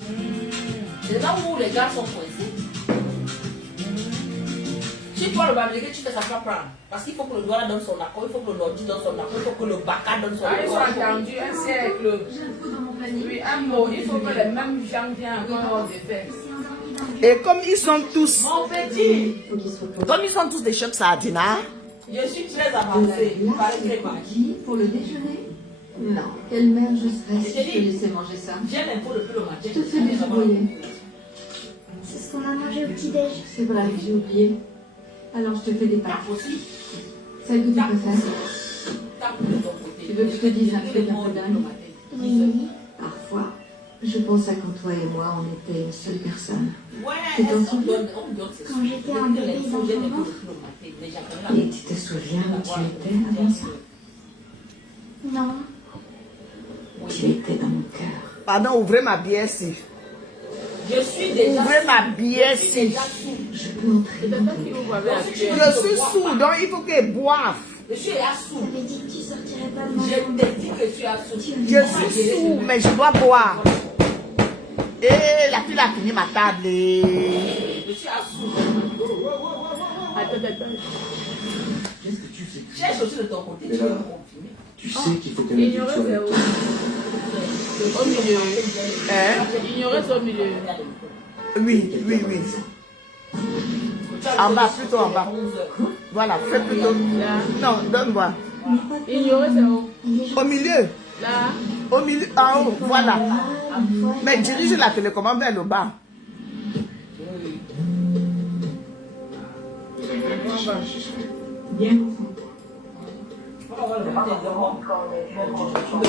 C'est là où les gars sont coincés. Si toi le barbecue, tu fais ça pas prendre. Parce qu'il faut que le Douala donne son accord, il faut que le Nordi donne son accord, il faut que le Baka donne son accord. Ils ont attendu un siècle. Oui, un mot, il faut que les mêmes gens viennent encore de faire. Et comme ils sont tous, Mon petit, comme ils sont tous des chefs sardinards, je suis très avancée. Qui pour le déjeuner? Non. Quelle mère je serais si je te laissais manger ça? J'aime un peu le plus le matin. Je te fais des brouillés. C'est ce qu'on a mangé au petit-déj. C'est vrai, j'ai oublié. Alors je te fais des pâtes. Tape aussi. Celle que tu préfères. Tape de ton côté. Tu veux que je te dise un truc un peu dingue? Oui. Parfois, je pense à quand toi et moi, on était une seule personne. Ouais, Tu t'en on souviens? donne Quand j'étais un bébé dans ton ventre. Et tu te souviens où tu étais avant ça? Non. Tu étais dans mon cœur. pardon, ouvrez ma bière ici. Je suis déjà. Ouvrez ma bière ici. Je peux entrer C'est dans ça ton qui cœur. vous avez Je suis sourd, donc il faut qu'elle boive. Je suis à sous. T'avais dit que tu sortirais pas de Je mon t'ai dit que tu as sous. Je suis sourd, mais je dois boire. Et la fille a fini ma table. Je suis à sous. Attends. Cherche aussi de ton côté, tu veux me confirmer. Tu sais qu'il faut qu'elle Ignorer, soit c'est là. où? Au milieu. Hein? Ignorer, c'est au milieu. Oui. En bas, plutôt en bas. Voilà, fais plutôt. Non, donne-moi. Ignorer, c'est où? Au milieu. Là. Au milieu, en haut, voilà. Mais dirige la télécommande vers le bas. Bien.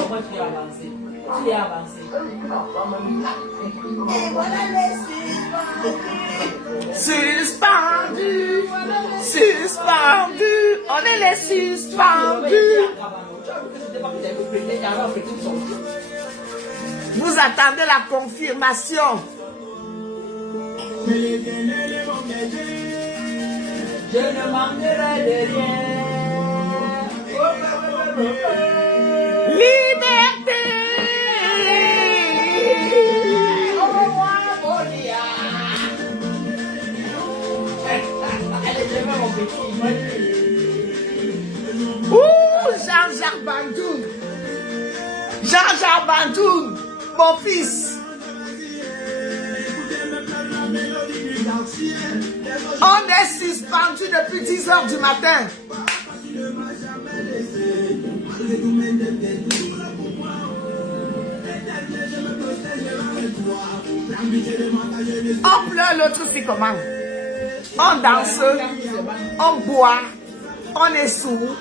Tu es avancé. Et voilà les Suspendus. On est les suspendus. Vous attendez la confirmation. Je ne manquerai de rien. Liberté. Ouh, Jean-Jacques Bandoum. Jean-Jacques Bandoum, mon fils. On est suspendu depuis 10 heures du matin. On pleure, l'autre c'est comment? On danse, on boit, on est sourd.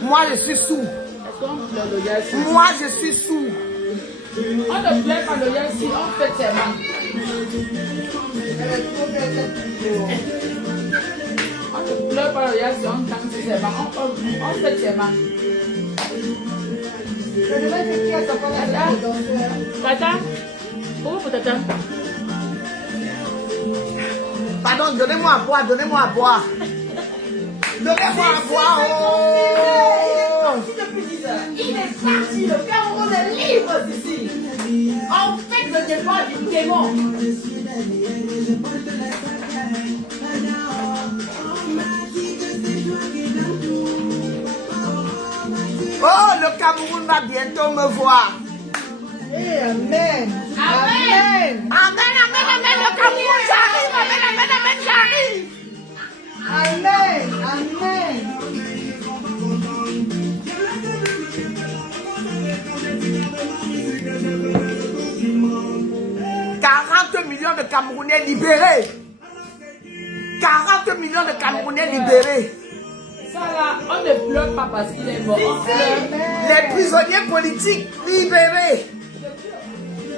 Moi je suis sourd. Est-ce qu'on pleure le Yassi? Moi je suis sourd. On ne pleure pas le Yassi, on fait ses mains. On ne pleure pas le Yassi, on danse ses mains. On fait ses mains. Tata? Pourquoi pour Tata? Pardon, donnez-moi à boire, donnez-moi à boire. Donnez-moi à boire. Oh. Il est parti, le Cameroun est libre d'ici. En fait, le départ du démon. Oh, le Cameroun va bientôt me voir. Amen. Amen. Amen, le Cameroun, j'arrive. Amen, j'arrive. Amen. Amen. 40 millions de Camerounais libérés. 40 millions de Camerounais libérés. Ça là, on ne pleure pas parce qu'il est mort. On pleure. Les prisonniers politiques libérés.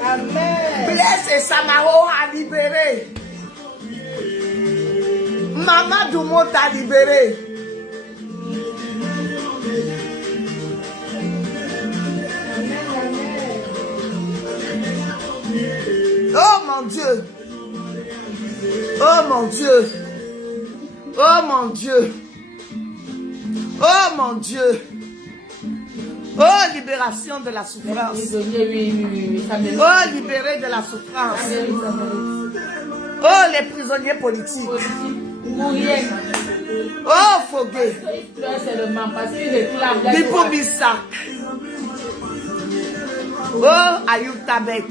Amen. Blaise et Samaro a libéré. Mamadou Mota libéré. Oh mon Dieu. Oh mon Dieu. Oh mon Dieu. Oh mon Dieu. Oh, libération de la souffrance. Oui, ça mérite. Oh, libéré de la souffrance. Ça mérite. Oh, les prisonniers politiques. Mourir. Oh, Fogué. Il pleure seulement parce qu'il réclame. Bipo Bissa. Oh, Ayoub Tabet.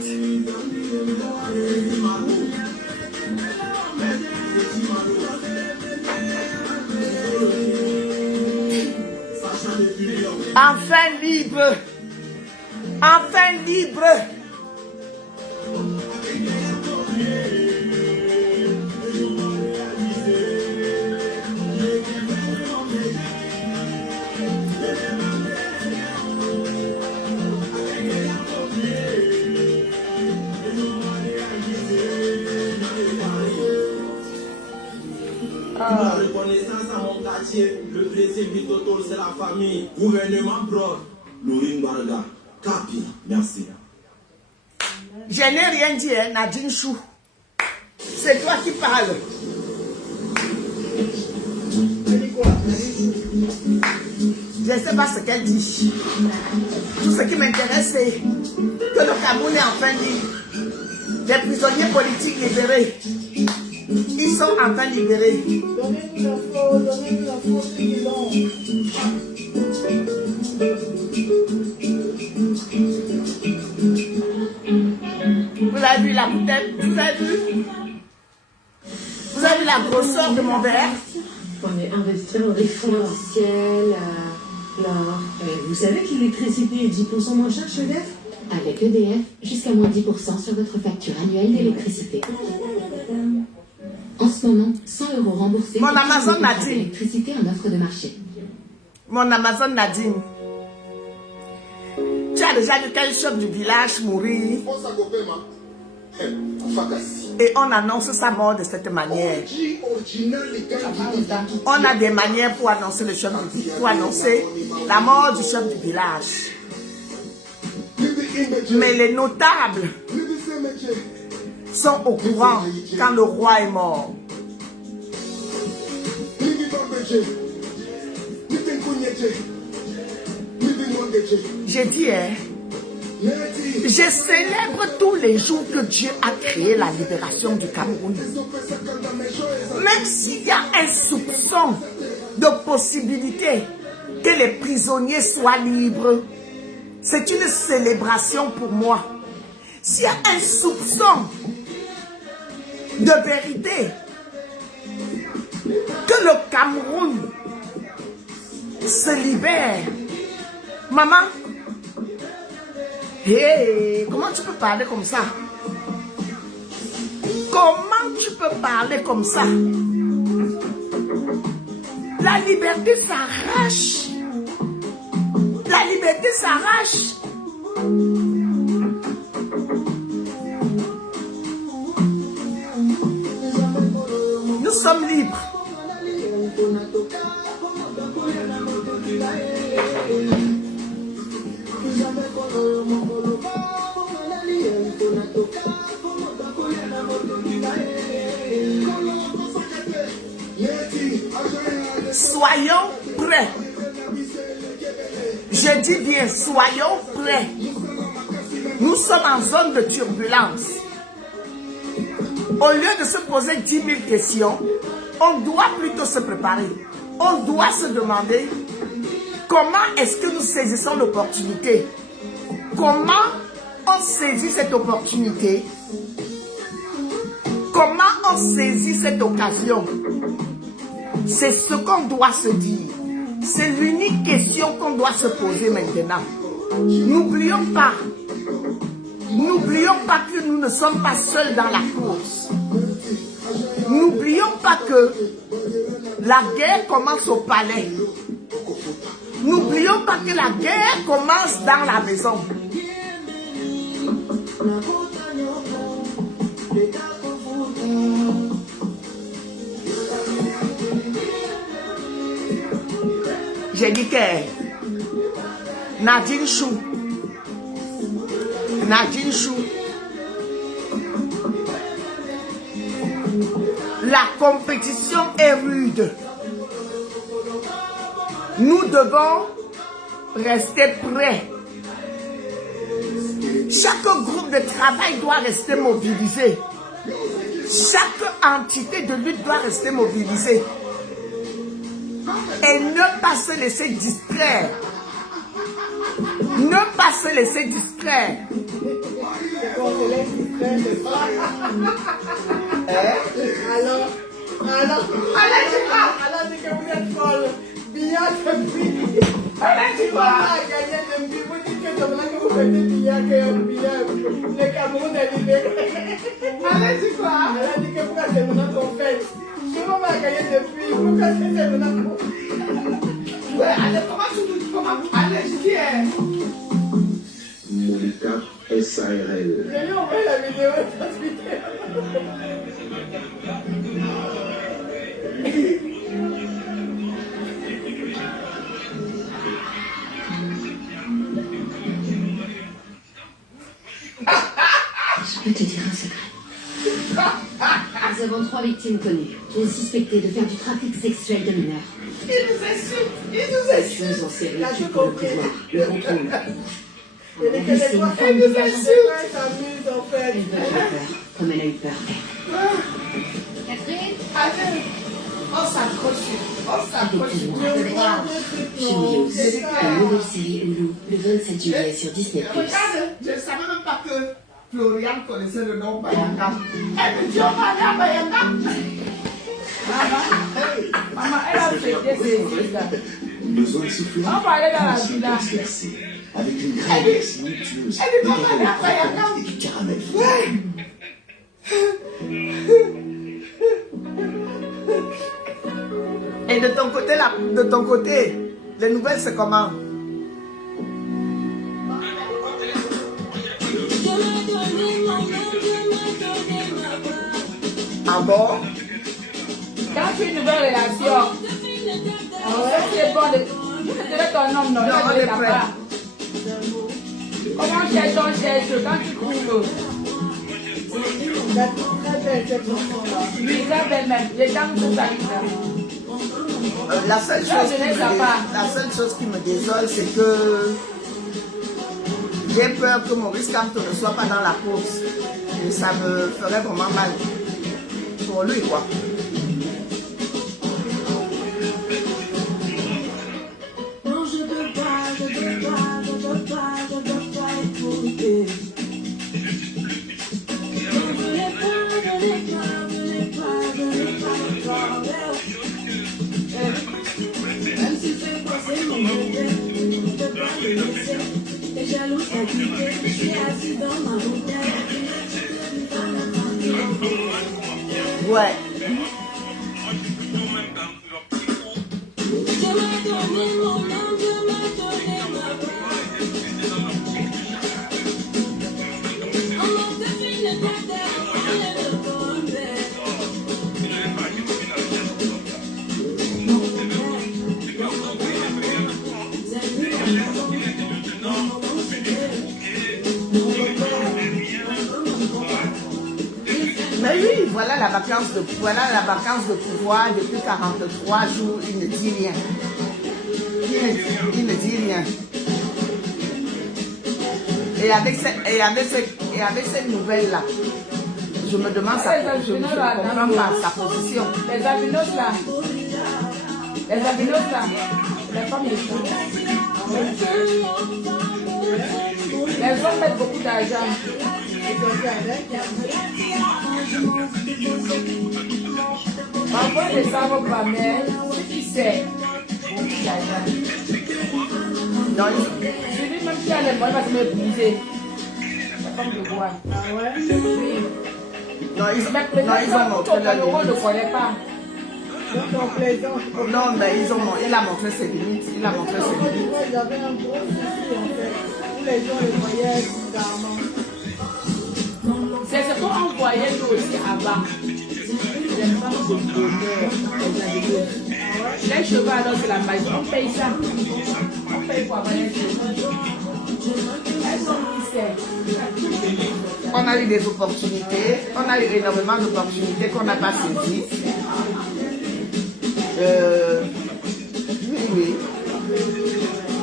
Enfin libre. Enfin libre. La reconnaissance à mon quartier, le plaisir Vitotol, c'est la famille. Gouvernement Brod, Louis Barga, Capi, merci. Je n'ai rien dit, hein, Nadine Chou. C'est toi qui parles. Je ne sais pas ce qu'elle dit. Tout ce qui m'intéresse, c'est que le Cameroun est enfin libre. Les prisonniers politiques libérés. Ils sont enfin libérés. Vous avez vu la bouteille? Vous avez vu? Vous avez vu la grosseur de mon verre? On est investi dans les fonds ciel, l'or. Vous savez que l'électricité est 10% moins chère chez EDF? Avec EDF, jusqu'à moins 10% sur votre facture annuelle d'électricité. En ce moment, 100 € remboursés. Mon Amazon Nadine. L'électricité en offre de marché. Mon Amazon Nadine. Tu as déjà vu quel chef du village mourir? Et on annonce sa mort de cette manière. On a des manières pour annoncer le chef du village, pour annoncer la mort du chef du village. Mais les notables sont au courant quand le roi est mort. J'ai dit, hein, je célèbre tous les jours que Dieu a créé la libération du Cameroun. Même s'il y a un soupçon de possibilité que les prisonniers soient libres, c'est une célébration pour moi. S'il y a un soupçon de vérité, que le Cameroun se libère. Maman, hey, comment tu peux parler comme ça? Comment tu peux parler comme ça? La liberté s'arrache. La liberté s'arrache. Nous sommes libres. Soyons prêts. Je dis bien, soyons prêts. Nous sommes en zone de turbulence. Au lieu de se poser 10 000 questions, on doit plutôt se préparer. On doit se demander comment est-ce que nous saisissons l'opportunité. Comment on saisit cette opportunité? Comment on saisit cette occasion? C'est ce qu'on doit se dire. C'est l'unique question qu'on doit se poser maintenant. N'oublions pas que nous ne sommes pas seuls dans la course. N'oublions pas que la guerre commence au palais. N'oublions pas que la guerre commence dans la maison. J'ai dit que Nadine Chou, la compétition est rude. Nous devons rester prêt. Chaque groupe de travail doit rester mobilisé. Chaque entité de lutte doit rester mobilisée. Et ne pas se laisser distraire. Ne pas se laisser distraire. Alors, c'est que vous êtes folle. Billard depuis. Tu vas gagner de but. Vous dites que c'est vrai que vous faites des billards que billard. Le Cameroun est libéré. Allez, tu vois. Elle a dit que pourquoi c'est maintenant qu'on fait. Si on va gagner depuis, pourquoi c'est maintenant qu'on fait. Ouais, allez, comment, allez, je dis. Monica SARL. Je lui envoie la vidéo sur Twitter. Je peux te dire un secret. Nous avons 3 victimes connues, qui est suspectée de faire du trafic sexuel de mineurs. Il nous insulte, il nous insulte. Tueuses en série Là, qui je pour le comprends. pouvoir, le contrôle. Et les Québécois, elle nous insulte. Elle s'amuse en fait. Elle va avoir peur, comme elle a eu peur d'elle. Catherine, Allez, on s'accroche. On s'accroche. Avec le noir de Génios, la nouvelle série Hulu, le 27 juillet sur Disney+. Regarde, je ne savais même pas que Florian connaissait le nom Bayanga. Elle me dit, on va aller à Bayanga. Maman, elle a fait des séries là. Besoin de souffler. On va aller dans la villa. Avec une crème somptueuse, Elle est des pas mal à Bayanga. et du caramel. Et de ton côté, les nouvelles, c'est comment? Ah bon? Quand tu as une nouvelle relation, c'est bon de. Je dirais ton nom, non, Non, on je est ne prêt. pas. Comment on cherche quand tu trouves. Oui, très belle même. Les dames sont salutaires. La seule chose qui me désole, c'est que j'ai peur que Maurice Kamto ne soit pas dans la course. Et ça me ferait vraiment mal. Pour lui, quoi. Non, je peux pas écouter. Même si c'est passé mon bébé, je peux pas le laisser. T'es jalouse, t'as quitté, je suis assis dans ma bouteille. Ouais. Je m'ai donné mon âme, je m'ai donné ma voix. On m'a fait le terre, on est le bomber. Mais oui, voilà la vacance de pouvoir depuis 43 jours, il ne dit rien. Il ne dit rien. Et avec cette nouvelle-là, je me demande je ne comprends pas sa position. Les albinos là. Les albinos là. Les femmes les femmes. Les hommes mettent beaucoup d'argent. Parfois, ils ne savent pas, mais ce qui sait, beaucoup d'argent. Non, Je dis même si elle est bonne, elle va se m'épouser. La femme de bois. Ah ouais? Oui. ils ont montré leur On ne limite. connaît pas. Non, mais il a montré ses limites. Il a montré ses limites. Il y avait un gros souci en fait, où les gens le voyaient bizarrement. C'est ce qu'on voyait nous aussi avant. Les femmes de bonheur, les cheveux alors c'est la magie, on paye ça. On paye pour avoir les cheveux. Elles sont qui c'est. On a eu des opportunités. On a eu énormément d'opportunités qu'on n'a pas saisies. Oui.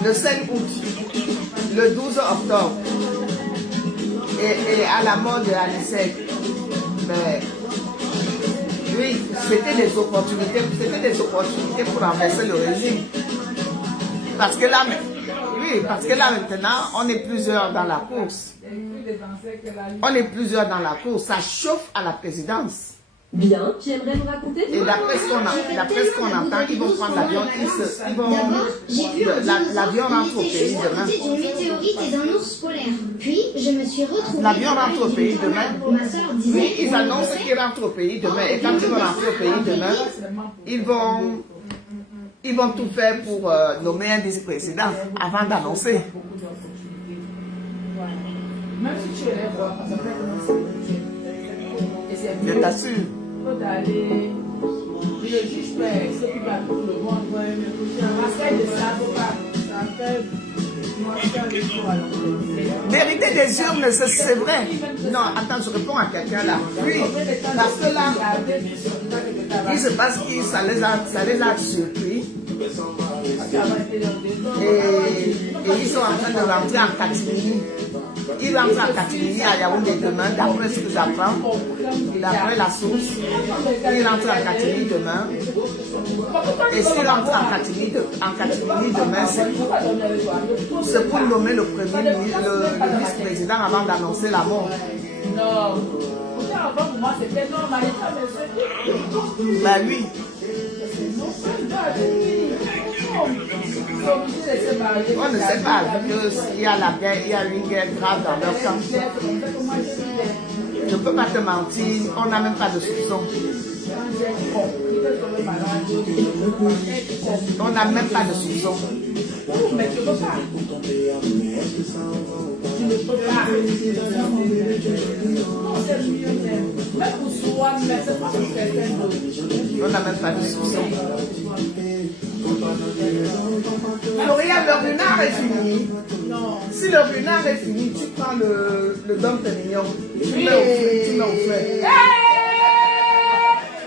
le 5 août, le 12 octobre, et à la mort de Anicet. Mais oui, c'était des opportunités pour renverser le régime. Parce que là, oui, parce que là maintenant, on est plusieurs dans la course. On est plusieurs dans la course. Ça chauffe à la présidence. Bien, tu aimerais nous raconter? Et d'après ce qu'on entend, ils vont prendre l'avion. L'avion rentre au pays demain. d'une météorite et d'un ours polaire. Puis, je me suis retrouvée... L'avion rentre au pays demain. Ma soeur disait... Oui, ils annoncent qu'ils rentrent au pays demain. Et quand ils vont rentrer au pays demain, ils vont tout faire pour nommer un vice-président avant d'annoncer. Même si tu es là, ça peut être Je t'assure. il faut aller. Le juge fait ce qui va pour le monde. L'aspect de ça, ça fait. Vérité des urnes, c'est vrai. Non, attends, je réponds à quelqu'un là. Oui, parce que là, il se passe que ça les a surpris. Et ils sont en train de rentrer en Katimini. Ils rentrent en Katimini à Yaoundé demain, d'après ce que j'apprends, d'après la source. Ils rentrent en Katimini demain. Et s'ils rentrent en Katimini demain, c'est pour nommer le premier ministre, le vice-président avant d'annoncer la mort. Non. Avant, pour moi, c'était normal. Ben oui. On ne sait pas, vu qu'il y a la guerre, il y a une guerre grave dans leur camp. Je ne peux pas te mentir, on n'a même pas de soupçon. On n'a même pas de soupçon. Mais tu ne peux pas. Tu ne peux pas. Même pour soi, mais c'est pas pour quelqu'un d'autre. On n'a même pas de soupçon. Florian, le renard est fini. Non. Si le renard est fini, tu prends le Dom Pérignon. Tu mets au feu.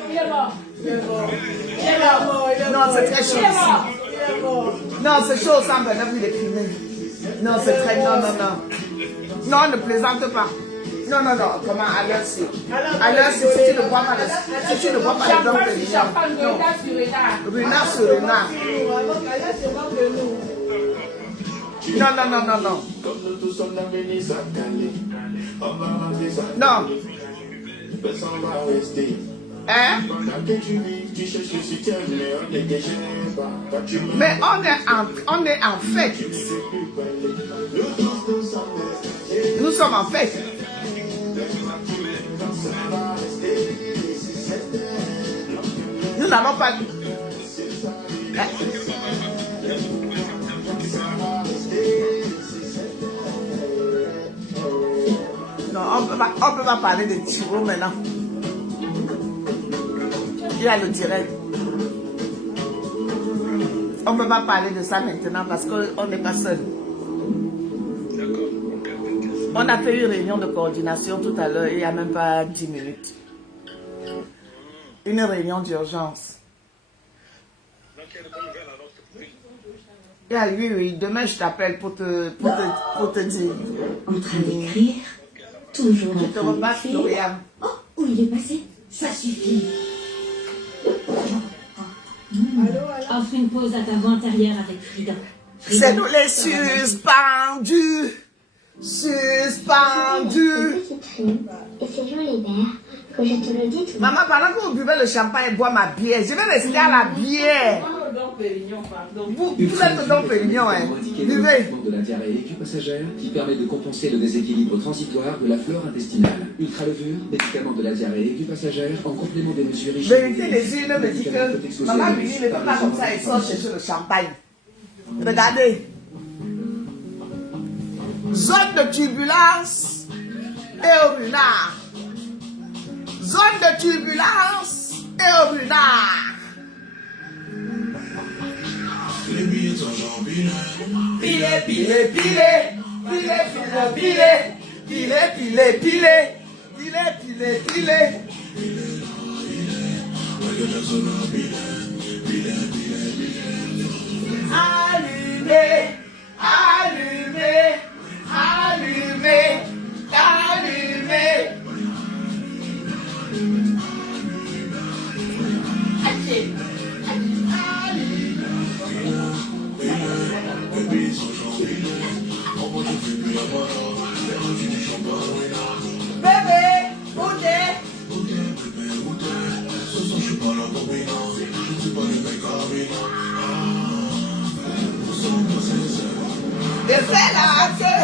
Il est mort. Il est mort. Il est mort. Non, c'est très chaud Il est ici. mort. Il est mort. Non, c'est chaud, ça me donne plus de crimer. Non, c'est très... Non. Non, ne plaisante pas. Non. Comment? À l'heure, si tu ne bois pas le Dom Pérignon. Renard sur renard. Non. Non. Hein? Mais on est en fête. Nous sommes en fête. Nous n'avons pas... Non, on ne peut pas parler de Thiro maintenant. Il y a le direct. On ne peut pas parler de ça maintenant parce qu'on n'est pas seul. On a fait une réunion de coordination tout à l'heure, il n'y a même pas 10 minutes. Une réunion d'urgence. Oui, demain je t'appelle pour te dire. En train d'écrire, toujours Je en te train repasse, d'écrire. Florian. Oh, où il est passé? Ça suffit. Offre une pause à ta voix antérieure avec Frida. C'est nous les suspendus. Suspendus. Et c'est joli vert, que je te le dis tout. Maman, pendant que vous buvez le champagne et boire ma bière, je vais rester à la bière. Vous êtes dans Pérignon, hein. Buvez. De la diarrhée aiguë passagère qui permet de compenser le déséquilibre transitoire de la flore intestinale. Ultra-levure, médicament de la diarrhée aiguë passagère en complément des mesures hygiéniques. Vérité, les yeux me disent que maman lui dit ne peut pas comme ça et sort chercher le champagne. Regardez. Zone de turbulence et au renard. Zone de turbulence et au renard. Les billets sont genre Pile. Allumez. DJ. Bébé, Et fais la queue.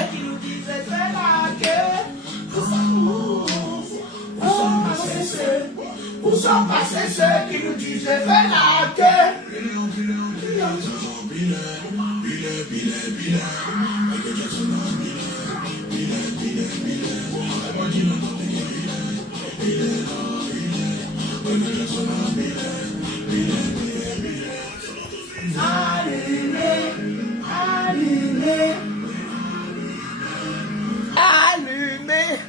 Fais la queue. Où sont passés ceux qui nous disent fais la queue? Allumez, allumez, allumez.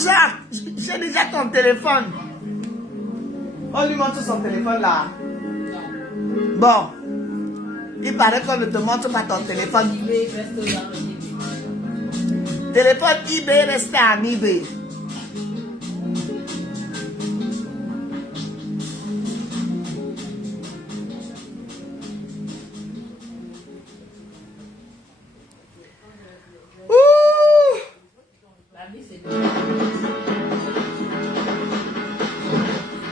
Jacques, j'ai déjà ton téléphone. On lui montre son téléphone là. Bon. Il paraît qu'on ne te montre pas ton téléphone. Téléphone eBay reste en eBay.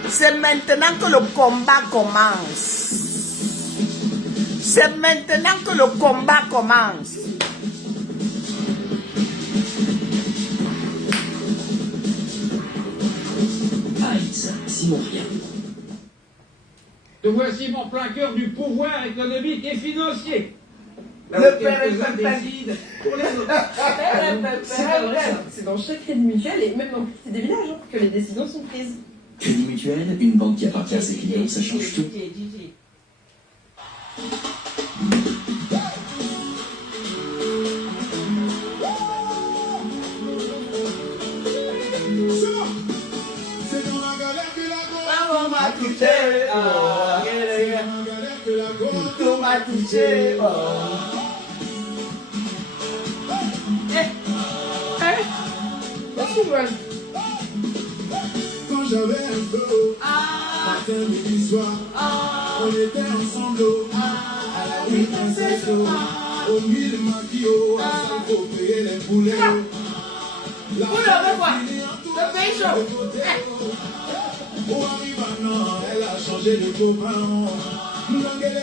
C'est maintenant que le combat commence. C'est maintenant que le combat commence. Aïs, Simon Rien. Te voici mon plein cœur du pouvoir économique et financier. Là Le où quelques-uns décident pour les autres. C'est pas vrai, ça. C'est dans chaque crédit mutuel et même dans le petit des villages hein, que les décisions sont prises. Crédit Mutuel, une banque qui appartient à ses clients, ça change tout. On m'a touché, tout m'a touché, Quand j'avais un peu, matin, midi, soir, on était ensemble, à la rue Princesse, au mille maquillots, à ça faut payer les poulets. La Le pays chaud. Oh, arrive maintenant, elle a changé de copain. Langele,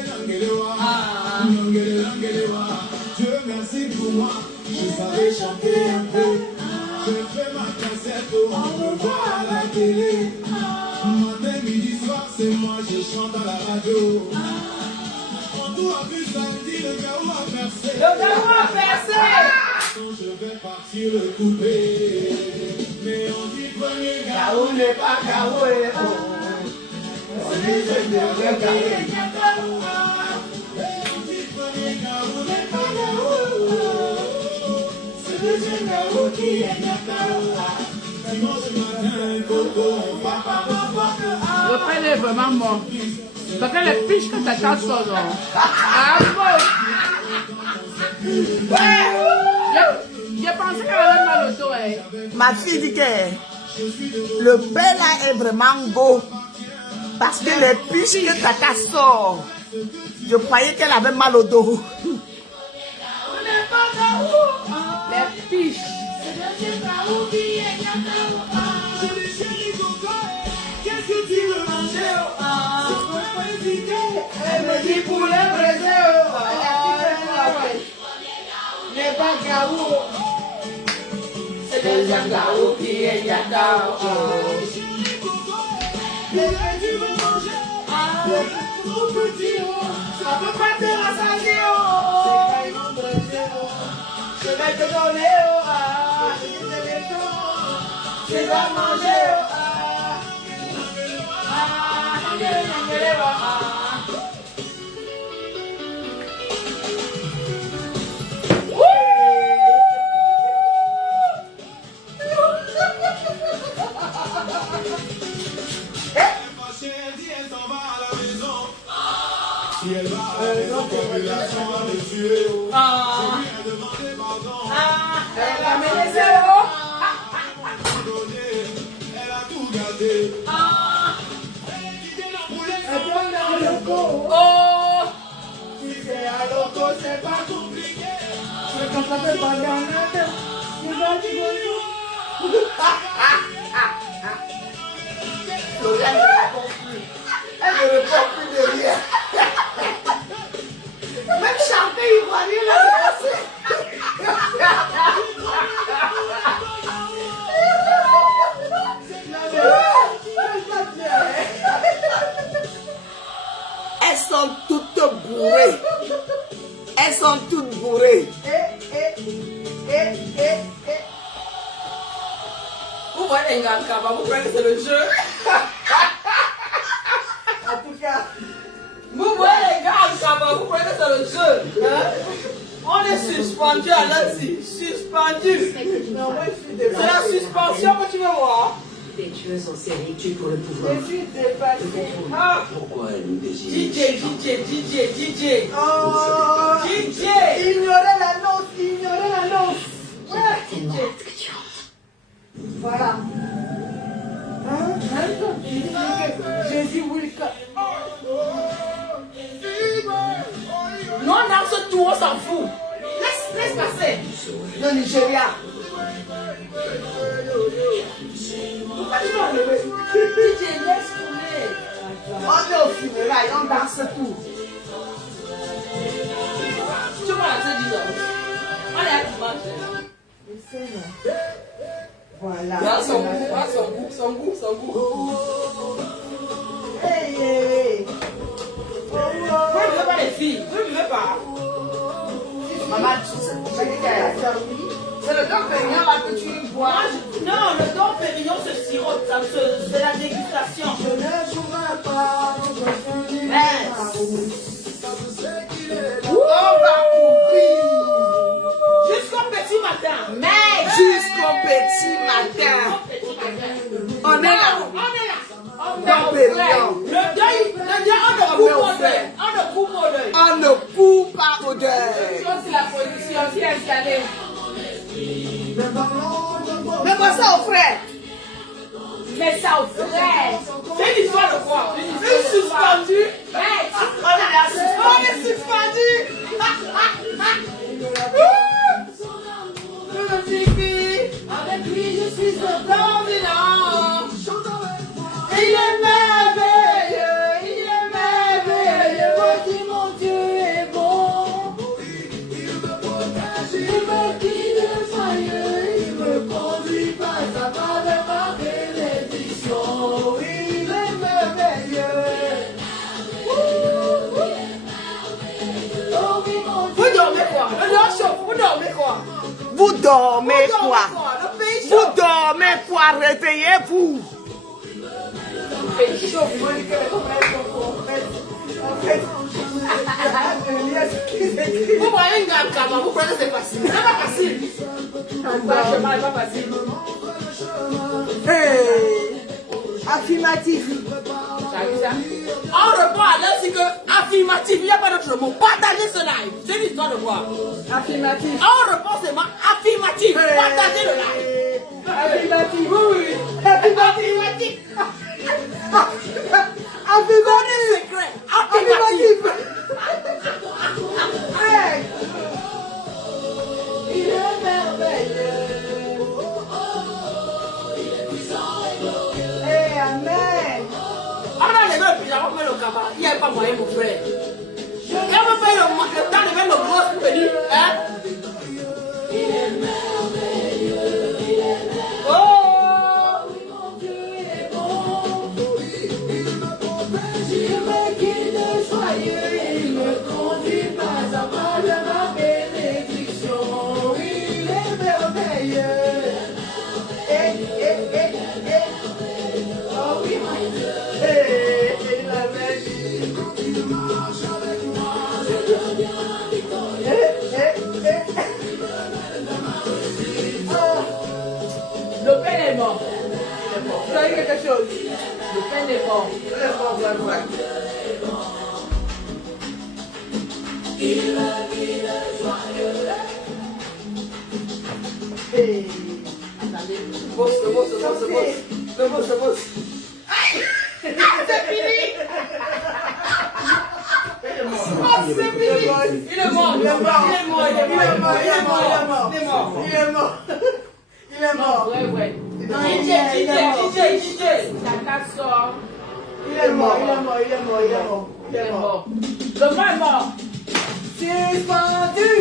Dieu merci pour moi, je savais chanter un peu. J'ai fait ma cassette, on me voit à la télé. Matin, midi, soir, c'est moi, je chante à la radio. Quand tout a vu samedi, le garou a percé. Le garou a percé. Quand je vais partir le couper. Mais on dit premier garou n'est pas garou et oh. On dit premier garou n'est pas garou. Mais on dit premier garou n'est pas garou. C'est le deuxième garou qui est garou. Dimanche matin, coco, papa, papa. Le prêt est vraiment bon. Ça fait les piches que ta tasse sort. Ah bon. J'ai pensé qu'elle avait mal au dos. Ma fille dit que le pain là est vraiment beau. Parce que les piches que Tata sort, je croyais qu'elle avait mal au dos. Les piches. Qu'est-ce que tu veux manger? Elle me dit pour les braiser. N'est pas garou. C'est le deuxième garou qui est garou. Qu'est-ce que tu veux manger? Trop petit, ça peut pas te rassasier. Je vais te donner, tu vas manger. Si elle va à la maison pour une relation de tuer, je lui ai demandé pardon. Elle a mis les zéros. Elle a tout gardé. Elle donne dans le loco. Oh! Si c'est à loco, c'est pas compliqué. Je comprends pas dans la tu vas du bonjour. Florian ne répond plus. Elle ne répond plus de rien. Même chanter, il voit rien là dépasser. Elles sont toutes bourrées. Elles sont toutes bourrées. Vous voyez les gars, vous croyez que c'est le jeu? En tout cas, Vous voyez les gars, vous croyez que c'est le jeu? Hein? On est suspendu à l'Asie. Suspendu. non, moi je suis C'est dépassée. la suspension que tu veux voir. Des tueuses en série tuées pour le pouvoir. Je suis dépassée. Ah! Pourquoi elle nous désire DJ. Oh, DJ! ignorez l'annonce, ignorez l'annonce. J'ai tellement hâte que tu rentres. Voilà. Hein? Tu dis que Jésus will come. Non, dans ce tour, on s'en fout. Laisse passer. Le Nigeria. Pourquoi tu vas enlever? DJ, laisse couler. On est au funérailles, on danse tout. Tu vois la tête du homme. On est à dimanche. Voilà. Là, son goût. Hey, hey. Vous ne buvez pas les filles. Vous ne buvez pas. Maman, je dis que c'est le Dom Pérignon là que tu bois. Non, le Dom Pérignon se sirote. C'est la dégustation. Je ne pourrai pas. On va courir Jusqu'au petit matin. jusqu'au petit matin. On est là. Dom Pérignon. Le deuil, on ne coupe au deuil. On ne coupe pas au deuil. C'est la position qui est installée. Mais moi ça au frère. Mais ça au frère. C'est une histoire de quoi? Une suspendue. On est suspendu. Avec lui, je suis un dominant. Il est merveilleux, mon Dieu est bon. Il me guide joyeux, il me conduit pas à pas de ma bénédiction. Il est merveilleux. Oh oui, mon Dieu. Vous dormez quoi? Le dehors chauffe, vous dormez quoi? Vous dormez quoi? Le pays Vous chauffe. dormez quoi? Réveillez-vous. Le pays chauffe. Moi, je dis que les commentaires sont en fait, Vous voyez une gamme, vous croyez que c'est facile. C'est pas facile. Franchement, c'est pas facile. hey, affirmatif. T'as vu ça? On reprend à l'heure, c'est que affirmatif, il n'y a pas d'autre mot. Partagez ce live. C'est une histoire de quoi? Affirmatif. On reprend seulement affirmatif. Partagez le live. Affirmatif. Oui. Affirmatif. Affirmatif. Secret. Affirmatif. Hey. Il est merveilleux. Hey, amen. On a levé le pyjama, on met le cabas. Il n'y a pas moyen, mon frère. Et on va faire le temps de mettre le gros venu. Hein? Oh! Mon Dieu est bon. Il me guide joyeux. Il me conduit pas à pas de ma bénédiction. Il est merveilleux. Oh oui, mon Dieu. Hey, la magie. Le père est mort. Vous avez quelque chose? Le père est mort. Il est mort, ouais. Hey. Le boss. Aïe! C'est fini! C'est fini! Il est mort! Ouais. DJ, la carte sort. Il est mort. Le mort est mort. Suspendu.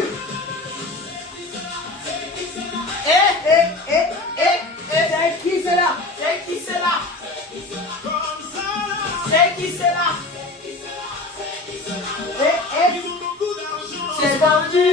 C'est qui c'est là? C'est vendu.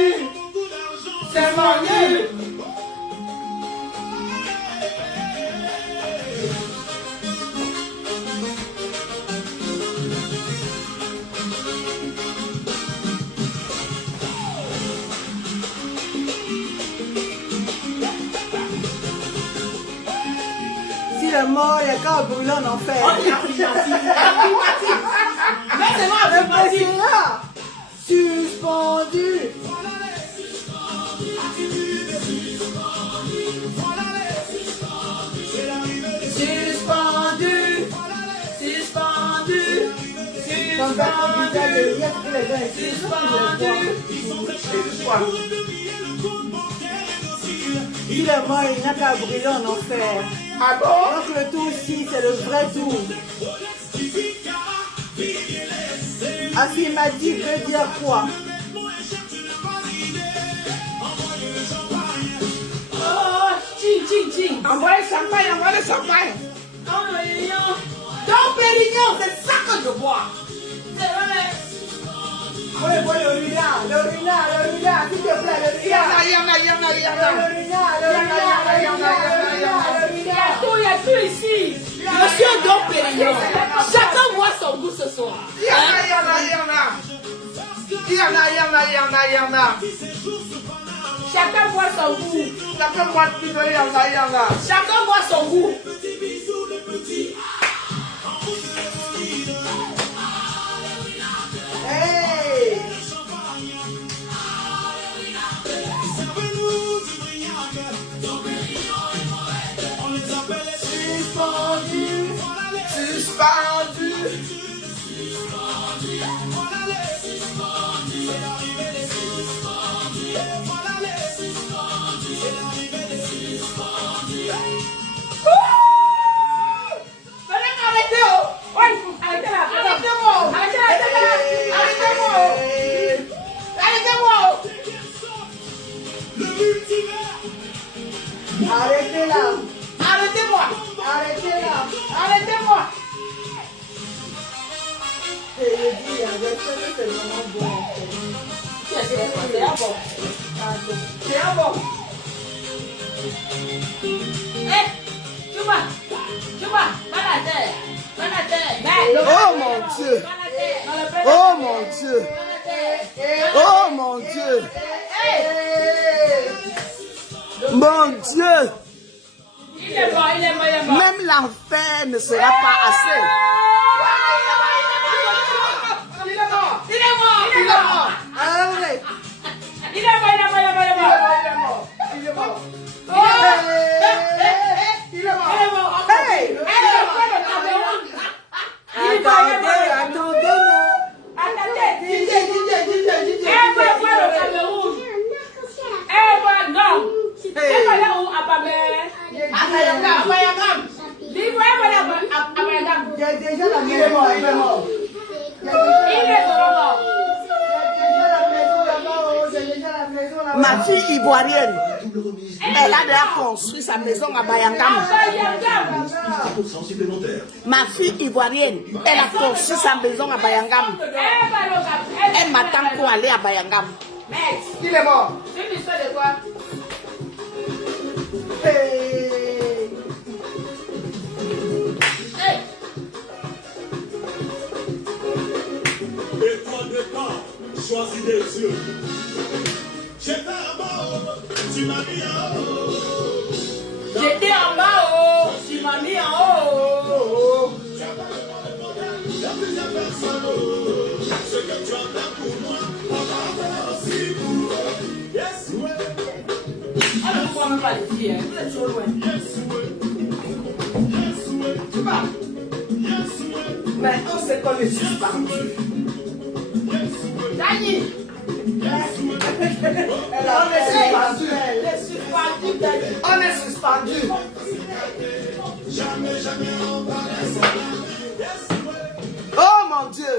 S'il est mort, il y a qu'à brûler en enfer. Mais c'est moi, affirmatif. Suspendu. Il est mort, il n'a qu'à brûler en enfer. Ah bon? Donc le tour ici, c'est le vrai tour. Affirmatif veut dire quoi? Oh, Chi. Envoie le champagne. Don Pérignon, c'est ça que je bois. C'est vrai. Oui, le Rina, s'il te plaît, le Rina. Il y a tout ici. Monsieur Don Pérignon, chacun voit son goût ce soir. Il y en a. Chacun voit son goût. Chacun Chacun voit son goût. Hey! Suspendu. Venez m'arrêter, oh! Arrêtez-moi! Arrêtez-moi! C'est vraiment bon. C'est un bon. Eh, Chuma, malade. Oh mon Dieu! Oh mon Dieu! Oh mon Dieu! Mon Dieu! Il est mort. Même l'enfer ne sera pas assez. Il est mort. Allez. Il est mort. Hey! Attendez, non. Il y a déjà la maison. Il est mort. Ma fille ivoirienne, elle a déjà construit sa maison à Bayangam. Ma fille ivoirienne, elle a construit sa maison à Bayangam. Elle m'attend pour aller à Bayangam. Il est mort. C'est une histoire de quoi? Étoile de temps, choisis des yeux. J'étais en bas, tu m'as mis en haut. J'étais en bas. pas ici, hein. Vous êtes trop loin. Tu vas. Mais on sait qu'on est suspendu. Dani. On est suspendu. Oh mon Dieu.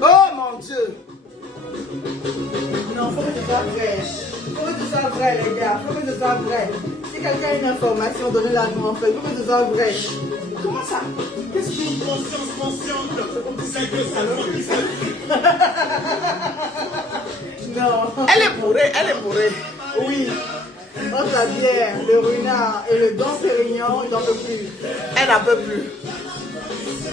Oh mon Dieu. Non, faut que ce soit vrai. Faut que ce soit vrai, les gars. Faut que ce soit vrai. Si quelqu'un a une information, donnez-la nous en fait. Faut que ce soit vrai. Comment ça? Qu'est-ce que Non. Elle est bourrée, elle est bourrée. Oui. Entre la bière, le renard et le Don Pérignon, ils n'en peuvent plus. Elle n'en peut plus.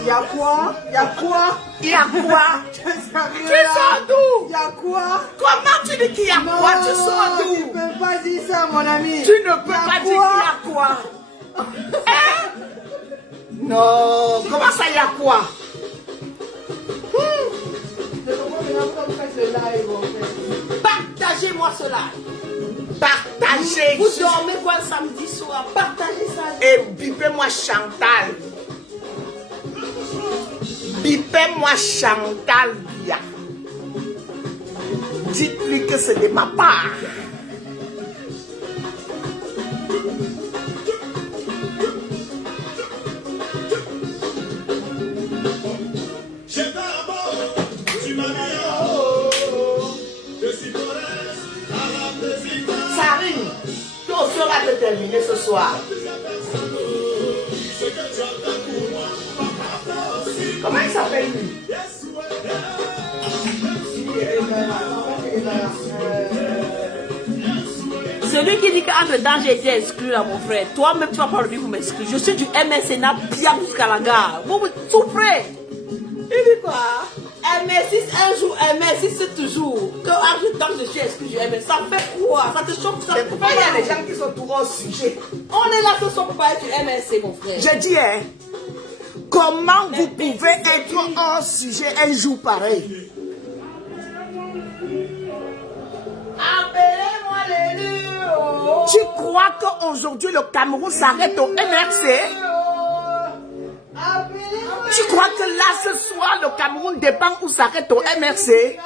Il y a quoi? Il y a quoi? Il y a quoi? Tu Tu sors d'où? Il y a quoi? Comment tu dis qu'il y a quoi? Tu sors Tu d'où? ne peux pas dire ça, mon ami. Tu ne peux pas dire qu'il y a quoi? Hein? Non, comment ça il y a quoi? Je comprends maintenant pourquoi vous faites le live, en fait. Partagez-moi cela. Partagez. Vous dormez quoi le samedi soir? Partagez ça. Et bipez-moi Chantal. Bipez-moi Chantal Bia. Dites-lui que c'est de ma part. Sarine, tu seras déterminé ce soir. Comment il s'appelle lui? Celui qui dit qu'entre-temps j'ai été exclu là, mon frère. Toi-même, tu vas pas le dire pour m'exclure. Je suis du MSNA bien jusqu'à la gare. Vous souffrez. Il dit quoi? MS6 un jour, MS6 toujours. Que entre-temps je suis exclu du MS. Ça fait quoi? Ça te choque? Ça Mais te pourquoi il y a des gens qui sont tout hors sujet? On est là ce soir pour parler du MSC, mon frère. Je dis, hein, comment vous pouvez être hors sujet un jour pareil? Appelez-moi l'élu. Tu crois qu'aujourd'hui le Cameroun s'arrête au MRC? Tu crois que là ce soir le Cameroun dépend où s'arrête au MRC?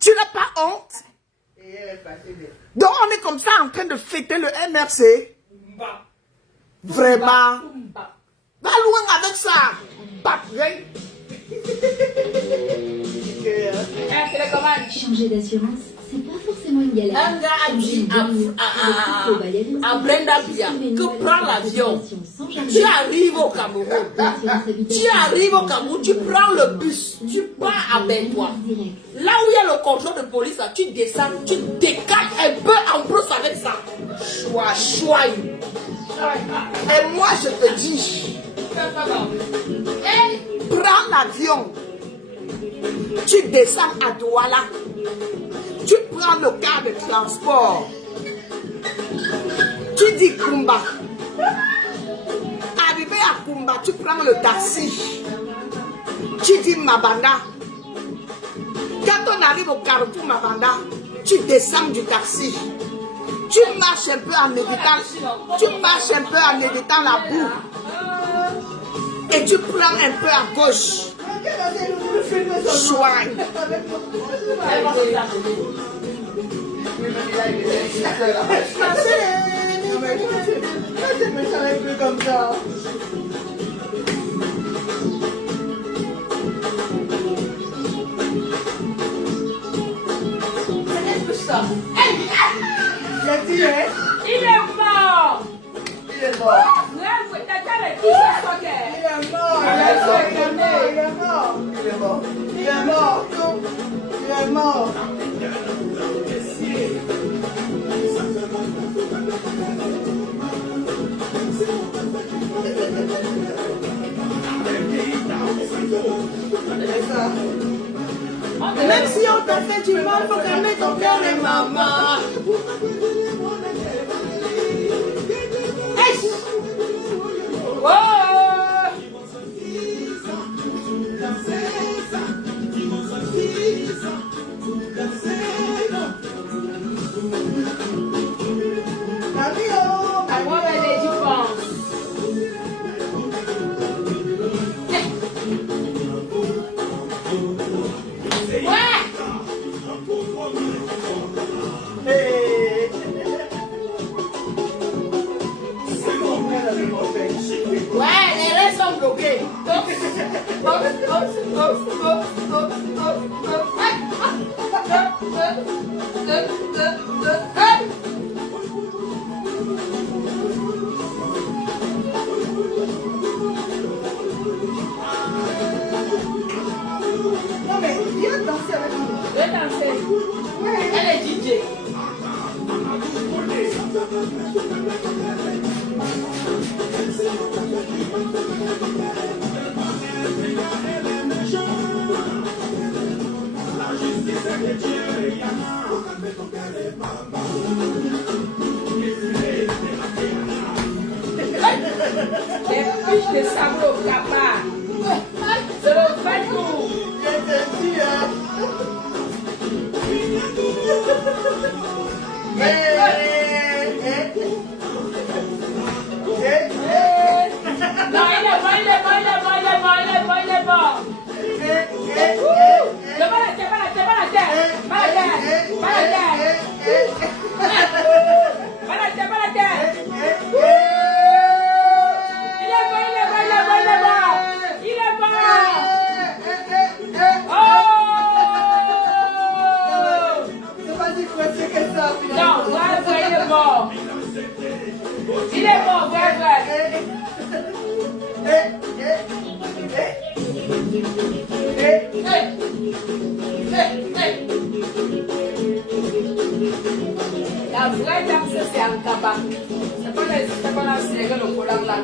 Tu n'as pas honte? Donc on est comme ça en train de fêter le MRC? Vraiment? Va loin avec ça. Changer d'assurance, c'est pas forcément une galère. Un gars a dit à Brenda Bia que prends l'avion. Tu arrives au Cameroun. Tu arrives au Cameroun, tu prends le bus, tu pars à Bentois. Là où il y a le contrôle de police, là, tu descends, tu décales un peu en brousse avec ça. Choix. Et moi je te dis, prends l'avion. Tu descends à Douala. Tu prends le car de transport. Tu dis Kumba. Arrivé à Kumba, tu prends le taxi. Tu dis Mabanda. Quand on arrive au carrefour Mabanda, tu descends du taxi. Tu marches un peu en méditant. Tu marches un peu en méditant la boue. Et tu prends un peu à gauche. Choix. Comme ça. Il est mort. Il est mort. Il est mort. Même si on t'a fait du mal, faut calmer ton cœur et maman. Non mais viens danser avec nous. Viens danser. Elle est DJ. Les fiches de sable au capard. C'est le vrai coup. Je te dis, hein. Non, il est bon, il est bon, il est bon, il est bon, il est bon, il est bon. Le pas la terre, pas la terre, pas la terre, pas la terre, pas la terre. Pas la terre, pas la terre. Il est bon, il est bon, il est bon, il est bon. Il est bon. Oh! C'est pas si coincé que ça, finalement. Non, vrai, vrai, il est bon. Il est bon, vrai, vrai. La vraie danse, c'est un tabac. C'est pas la serre, le collant là.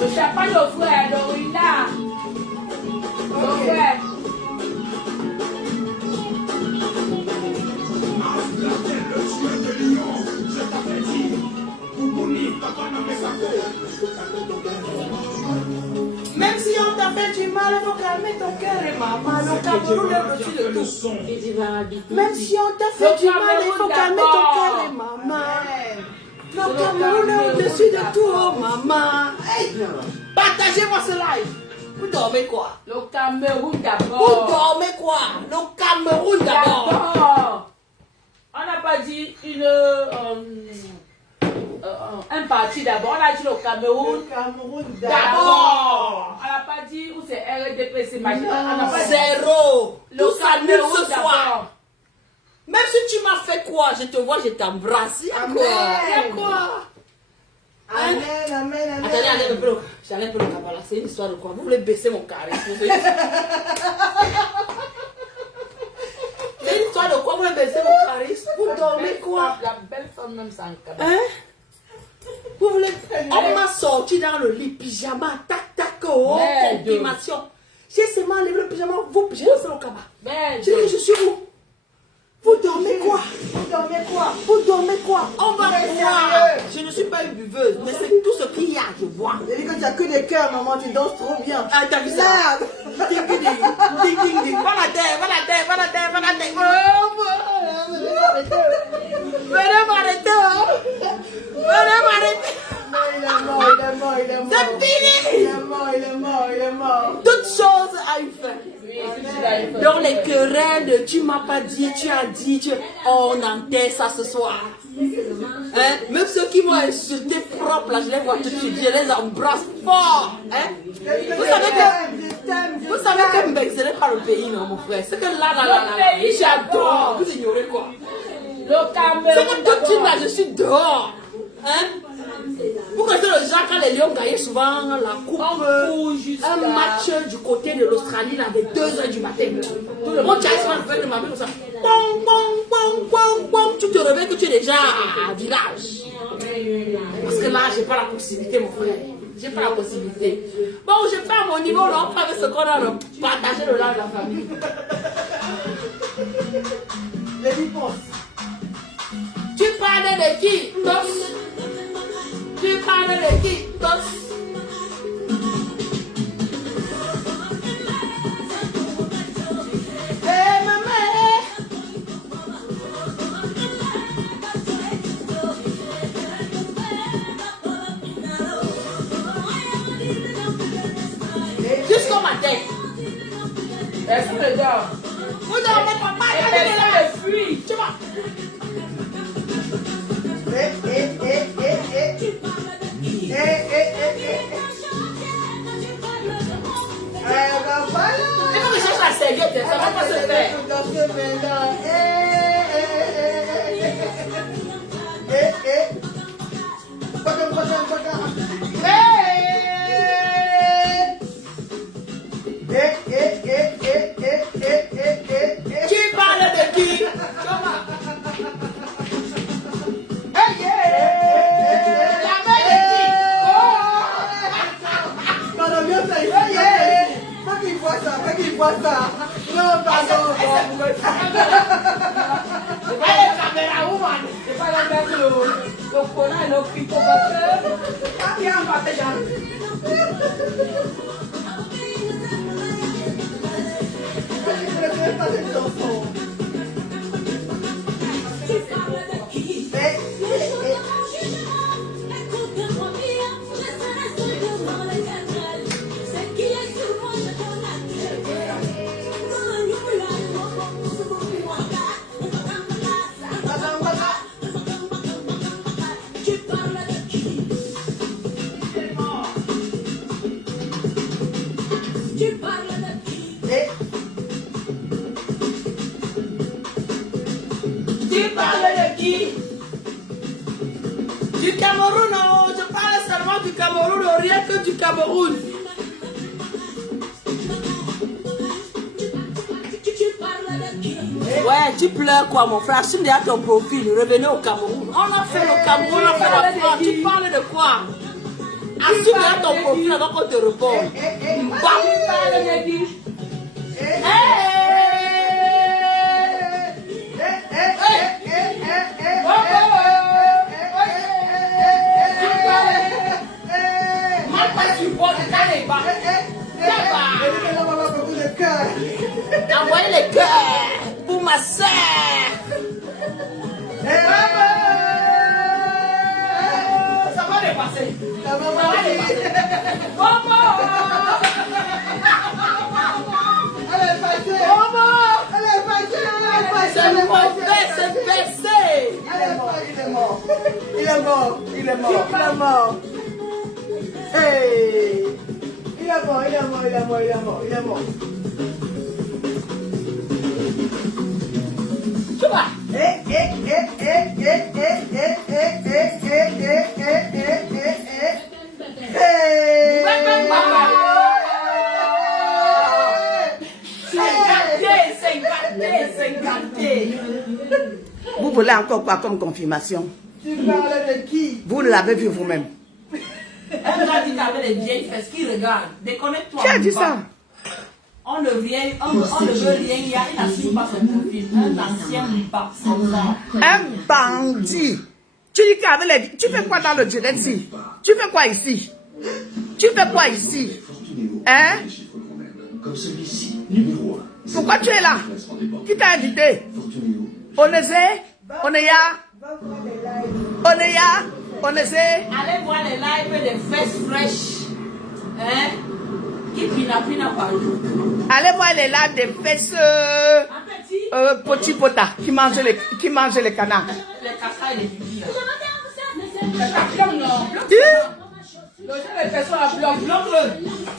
Le champagne, le frère, le ruina. Le frère. Même si on t'a fait du mal, il faut calmer ton cœur et maman. Le Cameroun est au-dessus de tout. Même si on t'a fait du mal, il faut calmer ton cœur et maman. Le Cameroun est au-dessus de tout, oh maman. Hey, partagez-moi ce live. Vous dormez quoi? Le Cameroun Vous d'abord. dormez quoi? Le Cameroun d'abord. D'abord. On n'a pas dit un parti d'abord. On a dit le Cameroun. Cameroun D'abord. On n'a pas dit où c'est RDPC. On n'a pas dit Zéro. le Tout ça nul Cameroun ce soir. d'abord. Même si tu m'as fait quoi, je te vois, je t'embrasse. Il y a quoi? Il y a quoi? Amen, amen, amen. Attendez, allez un peu. J'allais un peu le cabala. C'est une histoire de quoi? Vous voulez baisser mon charisme? C'est une histoire de quoi? Vous voulez baisser mon charisme? Vous dormez quoi? La belle femme même sans cabane. Hein? Vous voulez... On m'a sorti dans le lit, pyjama, tac, tac, oh, Merde. confirmation. J'ai seulement enlevé le pyjama, vous, j'ai laissé le cabas. Belle. Je dis que je suis où? Vous dormez quoi? Vous dormez quoi? Vous dormez quoi? On va Mais boire. sérieux? Je ne suis pas une buveuse, mais c'est tout ce qu'il y a, je vois. J'ai dit que tu as que des cœurs, maman, tu danses trop bien. Ah, t'as vu ça? Merde. Ding, ding, ding, ding, ding, ding. Va la terre, va la terre, va la terre, va la terre. Venez m'arrêter, hein. Venez m'arrêter. Non, il est mort, il est mort, il est mort. C'est fini. Il est mort, il est mort, il est mort. Toute chose a une fin. Oui, tu l'as fait. Dans les querelles de tu m'as pas dit, tu as dit, on enterre ça ce soir. Hein? Même ceux qui m'ont insulté propre, là, je les vois tout de suite, je les embrasse fort. Hein? Vous savez que Mbek, ce n'est pas le pays, non, mon frère. C'est que là, Le pays, j'adore. Vous ignorez quoi? Le Cameroun. C'est que tout de suite, d'abord. là, je suis dehors. Hein? Vous connaissez le genre quand les Lions gagnaient souvent la coupe, un match du côté de l'Australie, là, avec 2h du matin. Tout le monde tient souvent le fait de ma vie comme ça. Bong, bong, bong, bong, bong. Tu te réveilles que tu es déjà à village. Parce que là, j'ai pas la possibilité, mon frère. J'ai pas la possibilité. Bon, je fais à mon niveau, là, on peut avec ce qu'on a, là, partager le live de la famille. Les réponses. Tu parles de qui? Dos. Tu parles de qui? Dos. Hey, maman. Jusqu'au matin. Est-ce que le dort? Vous dormez, papa, Et il y a personne des ne fuit. Tu vois? danser maintenant. Tu parles de qui? Non, pardon. C'est pas la même le Coran et le cryptopasseur. Tu parles de qui? Du Cameroun, non, je parle seulement du Cameroun, rien que du Cameroun. Ouais, tu pleures quoi, mon frère? Assume déjà ton profil, revenez au Cameroun. On a fait le Cameroun, on a fait la France. Tu parles de quoi? Assume déjà ton profil avant qu'on te réponde. Envoyez les cœurs pour ma soeur. Ça va dépasser. Ça va dépasser. Elle est fâchée. C'est mauvais, c'est baissé. Il est mort. Hey. Il est mort. Tu vois? Vous voulez encore quoi comme confirmation? Tu parles de qui? Vous l'avez vu vous-même. Elle m'a dit qu'avec les vieilles fesses qui regardent, déconnecte-toi. Qui a dit ça? On ne veut rien, il n'assume pas son profil. Un ancien pas, c'est ça. Un bandit. Tu dis qu'avec les... Tu fais quoi dans le direct ici? Tu fais quoi ici? Hein? Comme celui-ci, numéro 1. Pourquoi tu es là? Qui t'a invité? Onésé? Onéa? Onésé? Allez voir les lives des fesses fraîches. Hein? Qui pina partout. Allez voir les lives des fesses pota qui mangent les canards. Les caca et les pipis.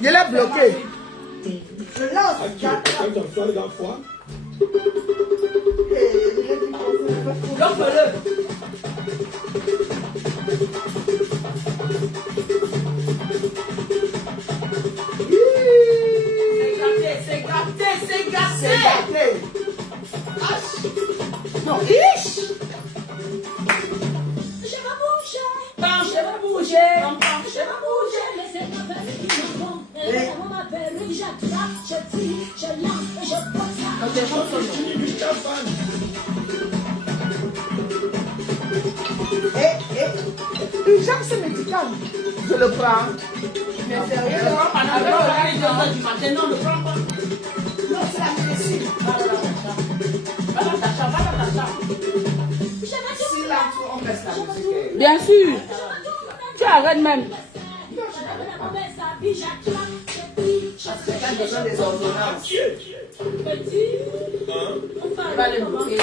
Je l'ai bloqué. Bloque-le. C'est gâté. Non, ish. Je vais bouger. Laissez-moi faire ce qui me font. On m'appelle j'attrape, je tire, je lance, je boxe. J'aime ce médicament. Je le prends. Mais sérieux, pendant que du matin, non, ne prends pas. Non, c'est la médecine. Va dans ta chambre. Si là, on baisse la musique. Bien sûr. Tu arrêtes même. T'as besoin des ordonnances. Va les bloquer.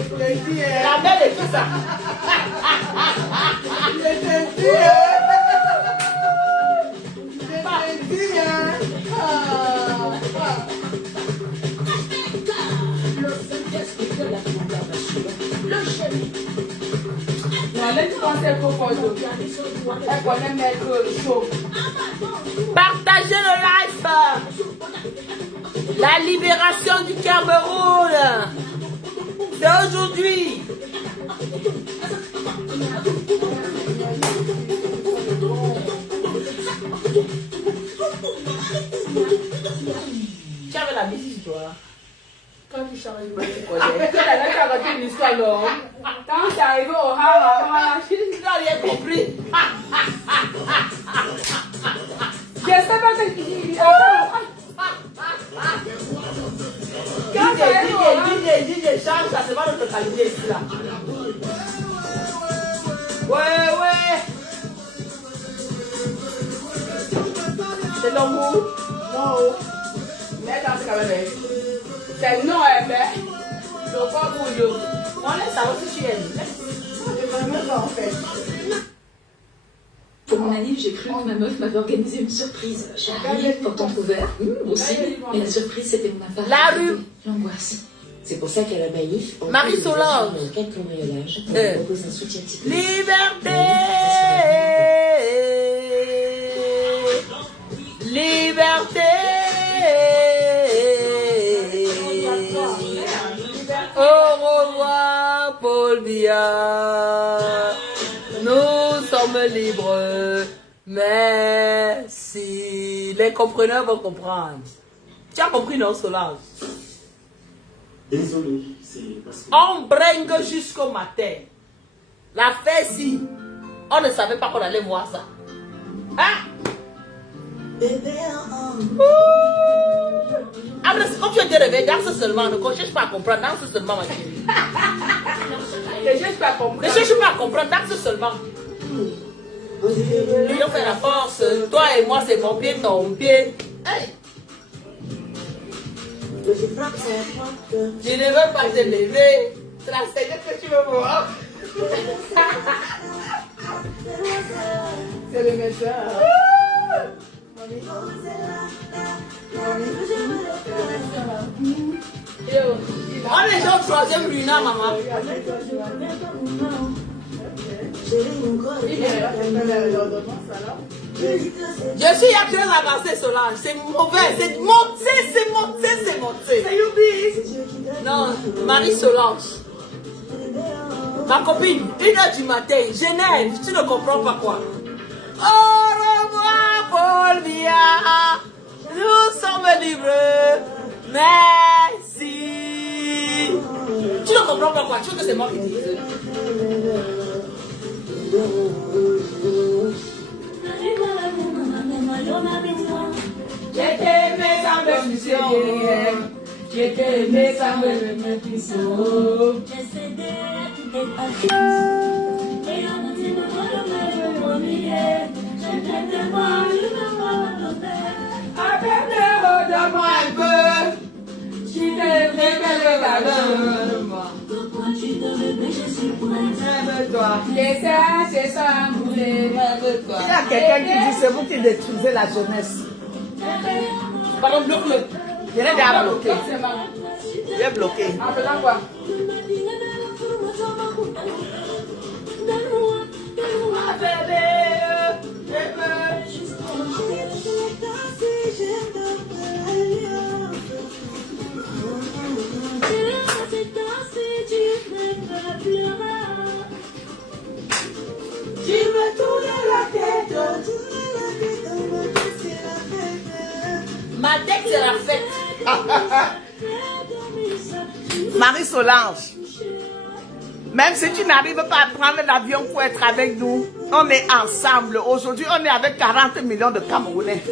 La mère de tout ça. Partagez le live. La libération du Cameroun. C'est aujourd'hui. Tu avais la musique, toi. Quand tu changes, tu connais. Tu as raconté une histoire, non? Quand tu es arrivé au Hara, je n'ai rien compris. Je ne sais pas ce qu'il dit. Quand tu dis, change, ça se va notre qualité ici, là. Ouais. C'est non goût? Non. Mais dans ce cas-là, c'est non, mais le corps bouillot. On laisse ça aussi chez elle. Pour mon anniv, j'ai cru que ma meuf m'avait organisé une surprise. J'arrive, porte entrouvert, aussi. Et la surprise, c'était mon appareil. La rue. L'angoisse. C'est pour ça qu'à la Maïf, on Marie-Solange. fait un cambriolage. On propose un soutien psychologique. Liberté. Liberté. Au revoir, Paul Biya. Nous sommes libres. Merci. Les compreneurs vont comprendre. Tu as compris, non, Solange? Désolé, c'est parce que... On bringue jusqu'au matin. La fête, si. On ne savait pas qu'on allait voir ça. Hein? Après, quand tu es réveillé, danse seulement. Ne cherche pas à comprendre. Danse seulement, ma chérie. Ne cherche pas à comprendre. Ne cherche pas à comprendre. Danse seulement. Lui, on fait la force. Toi et moi, c'est mon pied, ton pied. Hey. Je ne veux pas te lever. C'est la Seigneur que tu veux voir. C'est le médecin. On est déjà au troisième Luna, maman. Je suis très avancée, Solange. C'est mauvais. C'est monté. C'est Youbi. Non, Marie-Solange. Ma copine, 1h du matin, Genève, tu ne comprends pas quoi. Au revoir, Paul Biya. Nous sommes libres. Merci. Tu ne comprends pas quoi. Tu veux que c'est moi qui dis. J'étais aimé sans me J'étais aimé sans me j'ai cédé à toutes tes passions. Et on me dit de moi le premier. J'aimerais te voir, je me vois redonner. Redonne-moi un peu. Tu devrais me regarder. Pourquoi tu devrais pécher sur moi? Rêve-toi. C'est ça, bouler. Rêve-toi. Il y a quelqu'un qui dit c'est vous qui détruisez la jeunesse. Pardon, bloque-le. Je l'ai déjà bloqué. Je l'ai bloqué. En faisant quoi? Tu me tournes la tête. Ma tête, c'est la fête. Marie-Solange, même si tu n'arrives pas à prendre l'avion pour être avec nous, on est ensemble. Aujourd'hui, on est avec 40 millions de Camerounais.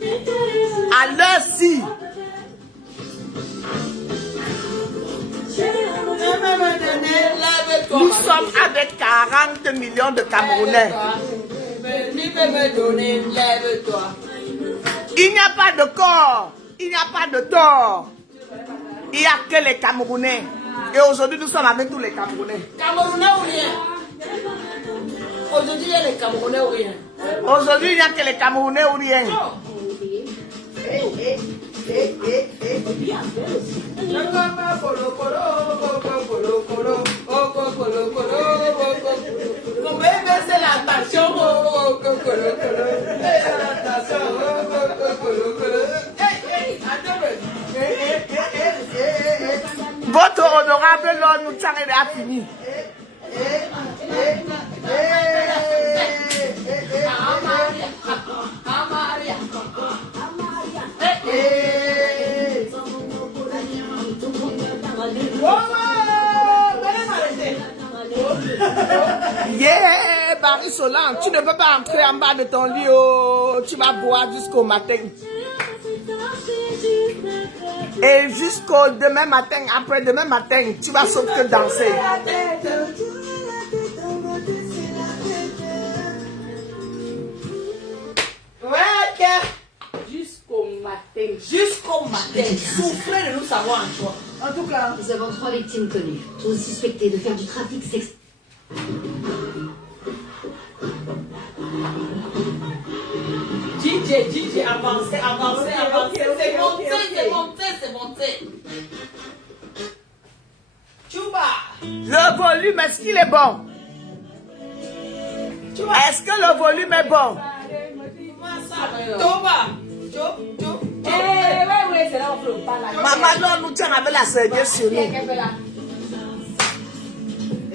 À l'heure-ci, nous sommes avec 40 millions de Camerounais. Il n'y a pas de corps, il n'y a pas de tort. Il n'y a que les Camerounais. Et aujourd'hui, nous sommes avec tous les Camerounais. Camerounais ou rien? Aujourd'hui, il y a les Camerounais ou rien? Aujourd'hui, il n'y a que les Camerounais ou rien. C'est l'attention. Votre honorable Lord Noutian a fini. Yeah, Barry Solan, tu ne peux pas entrer en bas de ton lit, oh. Tu vas boire jusqu'au matin. Et jusqu'au demain matin, après demain matin, tu vas sauf que danser. Jusqu'au matin. Jusqu'au matin. Souffrez de nous savoir en toi. En tout cas, Nous avons 3 victimes connues, tous suspectées de faire du trafic sexuel. DJ, avancez. C'est monté. Chuba. Le volume, est-ce qu'il est bon? Est-ce que le volume est bon? Maman, non, nous tiens avec la serviette sur nous.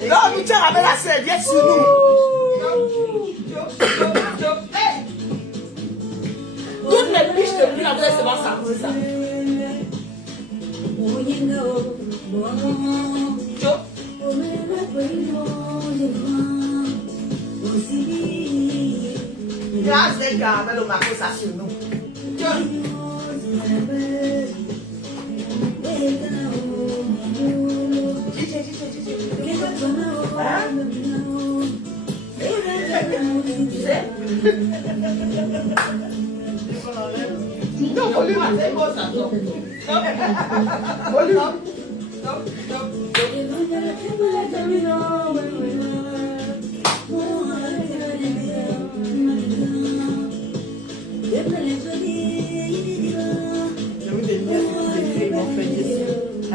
Non, nous tiens avec la serviette sur nous. Toutes les biches de pluie, après, c'est bon, ça. Grâce des gars avec le marteau, ça sur nous. Non, volume. Volume.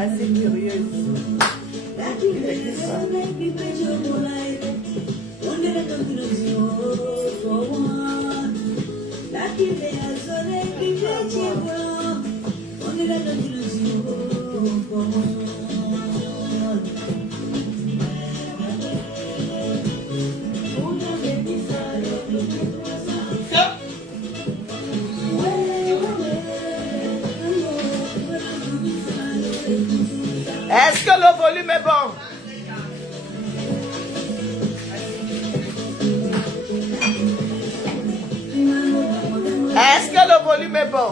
assez curieuse. Est-ce que le volume est bon? Est-ce que le volume est bon?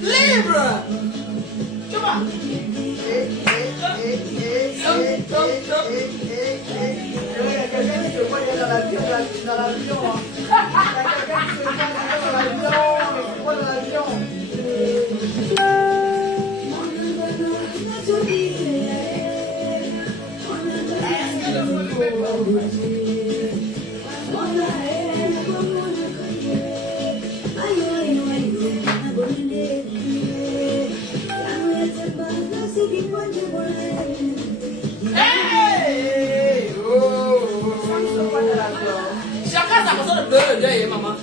Libre. Tu vois? Chacun sa façon de pleurer le deuil, maman.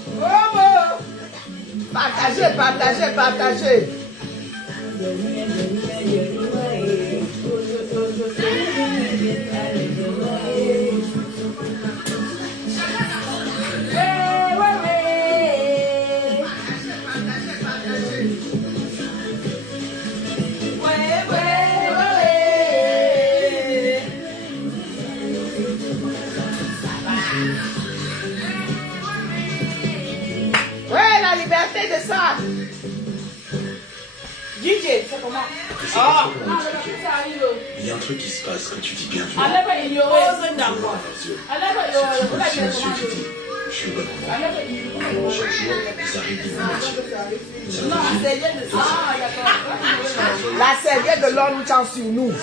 Partagez, partagez, partagez. Ouais, la liberté de ça. DJ, c'est comment? Ah, Il y a un truc qui se passe quand tu dis bienvenue. allez pas ignorer. Dans leurs yeux. Tu vois ce monsieur qui dit Je suis au bon endroit. Chaque jour, ils arrivent du monde entier. Non, la serviette de l'homme tient sur nous.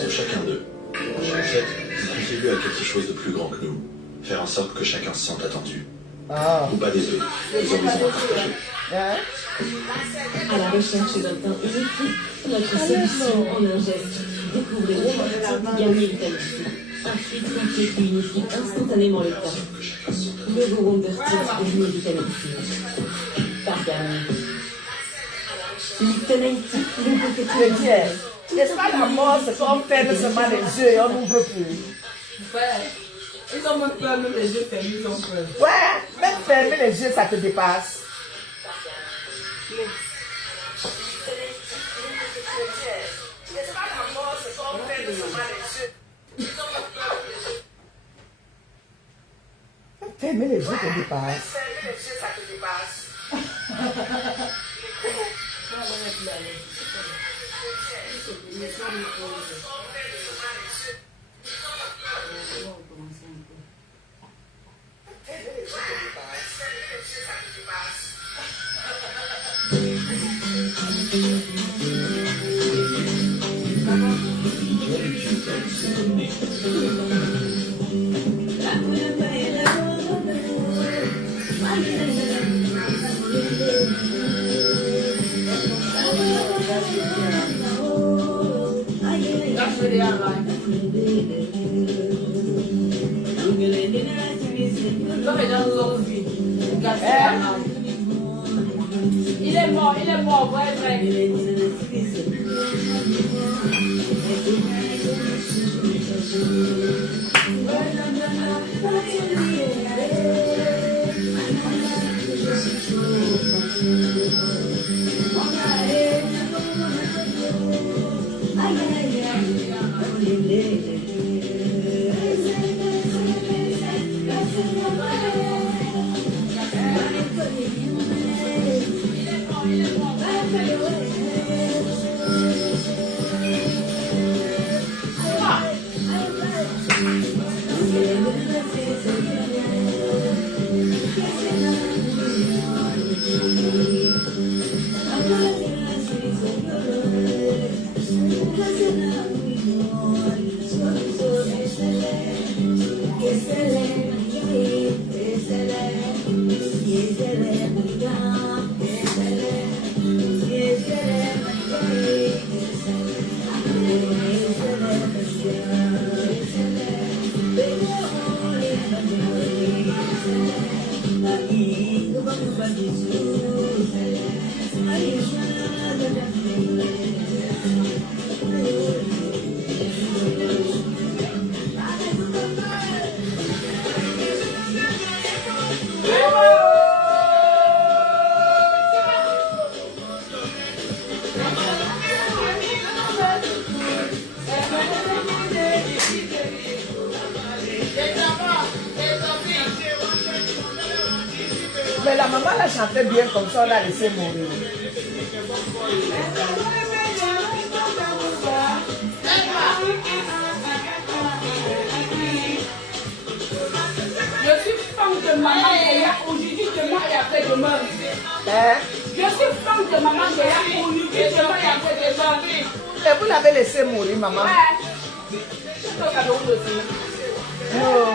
Sur chacun d'eux. En fait, ils contribuent à quelque chose de plus grand que nous. Faire en sorte que chacun se sente attendu. Ou pas désolé. Ils ont besoin de partager. À la recherche d'un teint unique, notre solution en un geste. Découvrez le Garnier Vitality. Un fluide teinté qui unifie instantanément le teint. Le Wonder Tint Garnier Vitality. Par Garnier. Vitality, le beauté Je dis, n'est-ce pas la mort, c'est qu'on ferme seulement les yeux et on ouvre plus. Ouais. Ils ont même peur, même les yeux fermés, ils ont peur. Ouais, même fermer les yeux, ça te dépasse. Fermer les yeux te dépasse. Il est mort, vrai, vrai. Mais la maman la chantait bien comme ça, on l'a laissé mourir. Je suis fan de maman Géa aujourd'hui, demain et après-demain. Je suis fan de maman Géa aujourd'hui, demain et après-demain. Et vous l'avez laissé mourir, maman? Ouais. C'est toi qui as aussi. Non.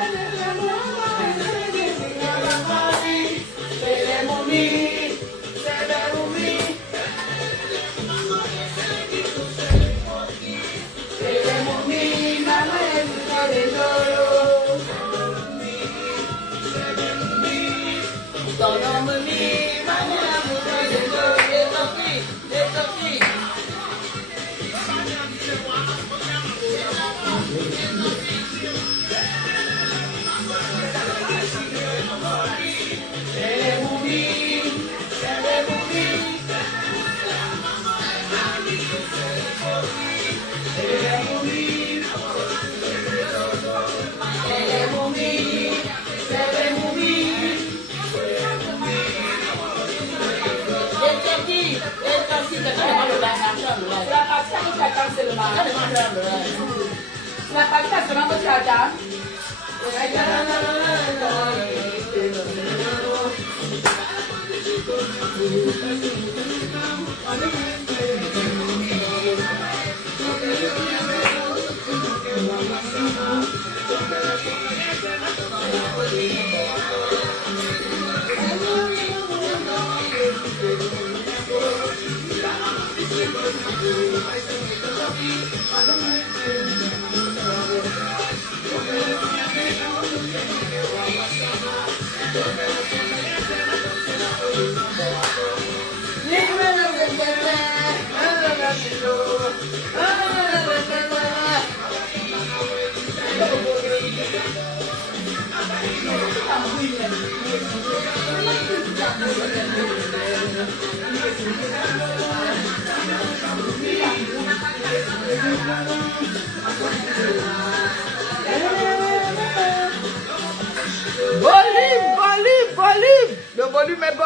Volume. Le volume est bon.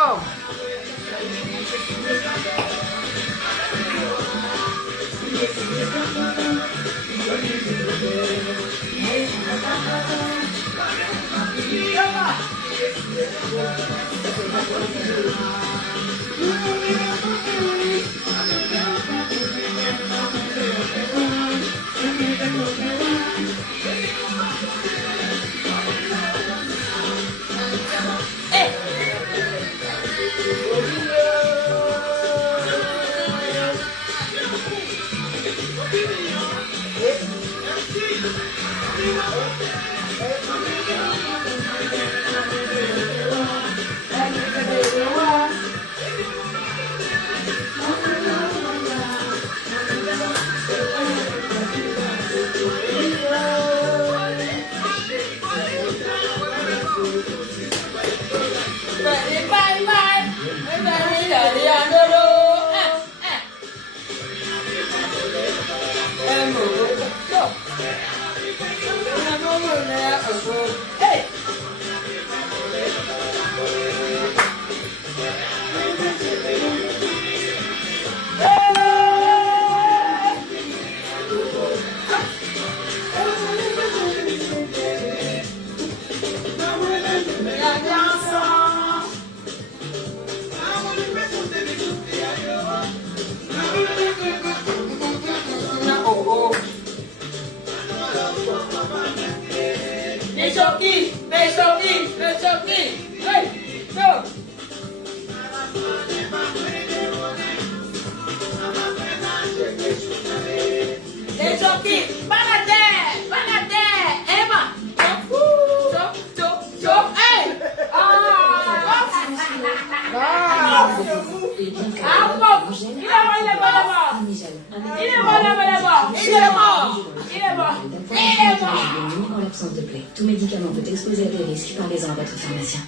En l'absence de plaie, tout médicament peut exposer à des risques. Parlez-en à votre pharmacien.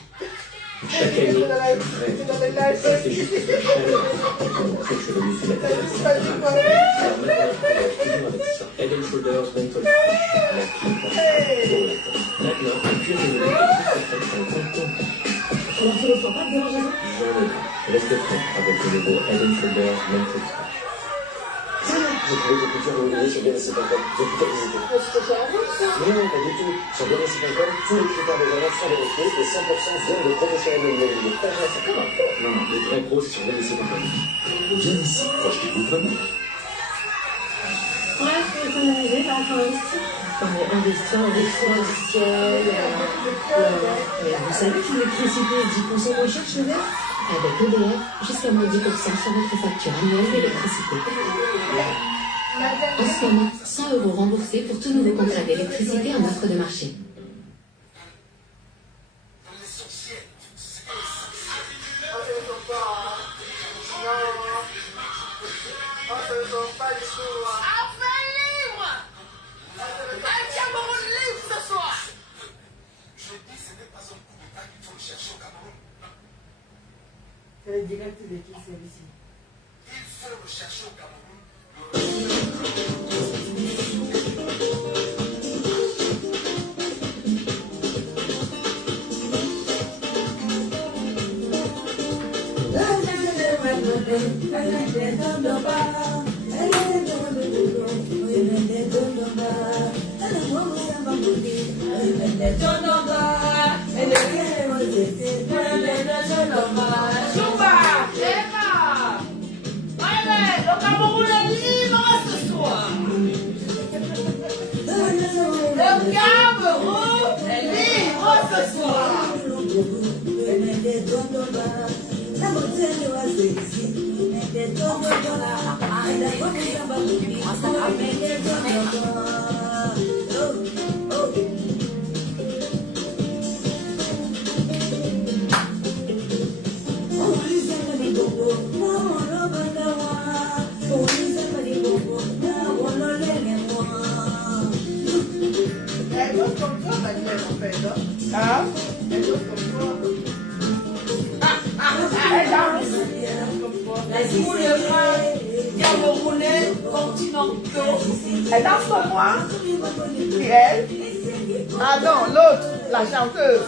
Chaque année, ça fait juste que la chaleur qui montrait que le muscle de la tête. Alors maintenant, avec ça. Head and Shoulders Mental Fresh, la clé maintenant, un cuir de lait en contour. Alors, tu ne sens pas de dérangement? Reste frais avec le nouveau Head and Shoulders Mental Fresh. J'ai trouvé des coutures renouvelées sur BNC.com. J'ai tout visité. Non, pas du tout. Sur BNC.com, tous les critères de valeur sont vérifiés et 100% viennent de professionnels de l'immobilier. C'est comme un pro. Non, les vrais pros, c'est sur BNC.com. Viens ici, projetez-vous vraiment. Ouais, c'est économiser par rapport à investir. Investir en différentiel. Vous savez que l'électricité est 10% moins chère chez EDF? Avec EDF, jusqu'à moins 10% sur votre facture annuelle d'électricité. En ce moment, 100 € remboursés pour tout nouveau contrat d'électricité en offre de marché. C'est le direct de qui celui-ci. Il faut le chercher au Cameroun. Le Cameroun est libre ce soir. Le Cameroun est libre ce soir. Hein? Pour les Camerounais continentaux. Elle danse comme moi? Et elle? Ah non, l'autre, la chanteuse.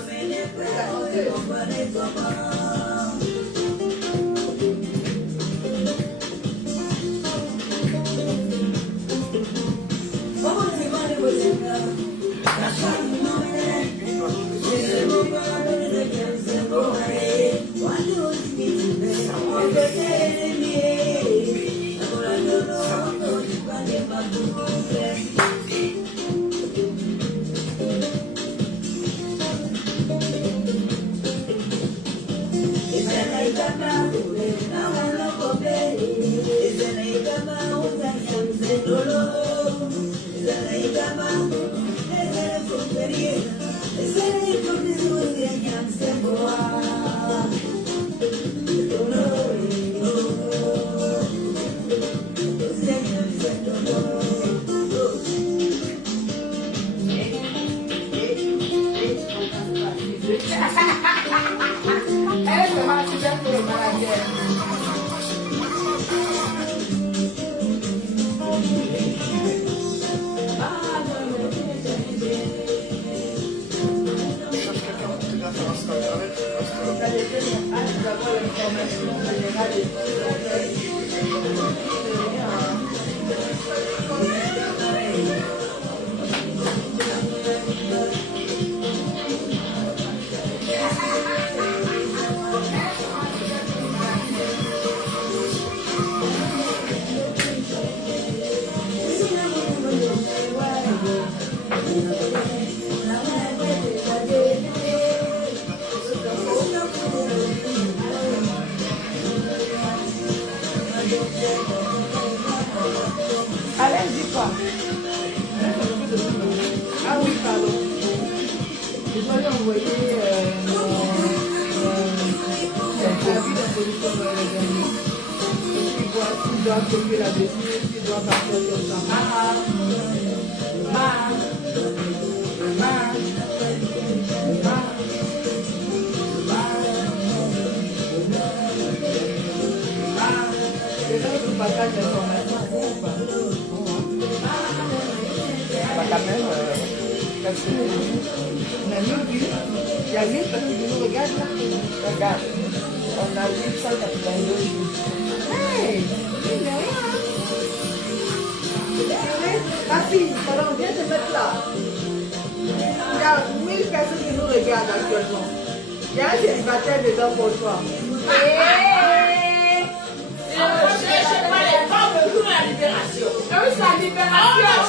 Allez, dis quoi? Ah oui, pardon. Je dois lui envoyer l'avis d'imposition dans le dernier. Il voit s'il doit copier là-dessus, s'il doit partir comme ça. C'est là où tu partages l'information. Quand même, parce que on a 1000 vues, il y a 1000 personnes qui nous regardent là. Regarde, on a 882 vues. Hey, il y a rien. Ma fille, pardon, viens te mettre là. Il y a 1000 personnes qui nous regardent actuellement. Il y a un célibataire dedans pour toi. Ne cherche pas les femmes le jour de la libération. On ne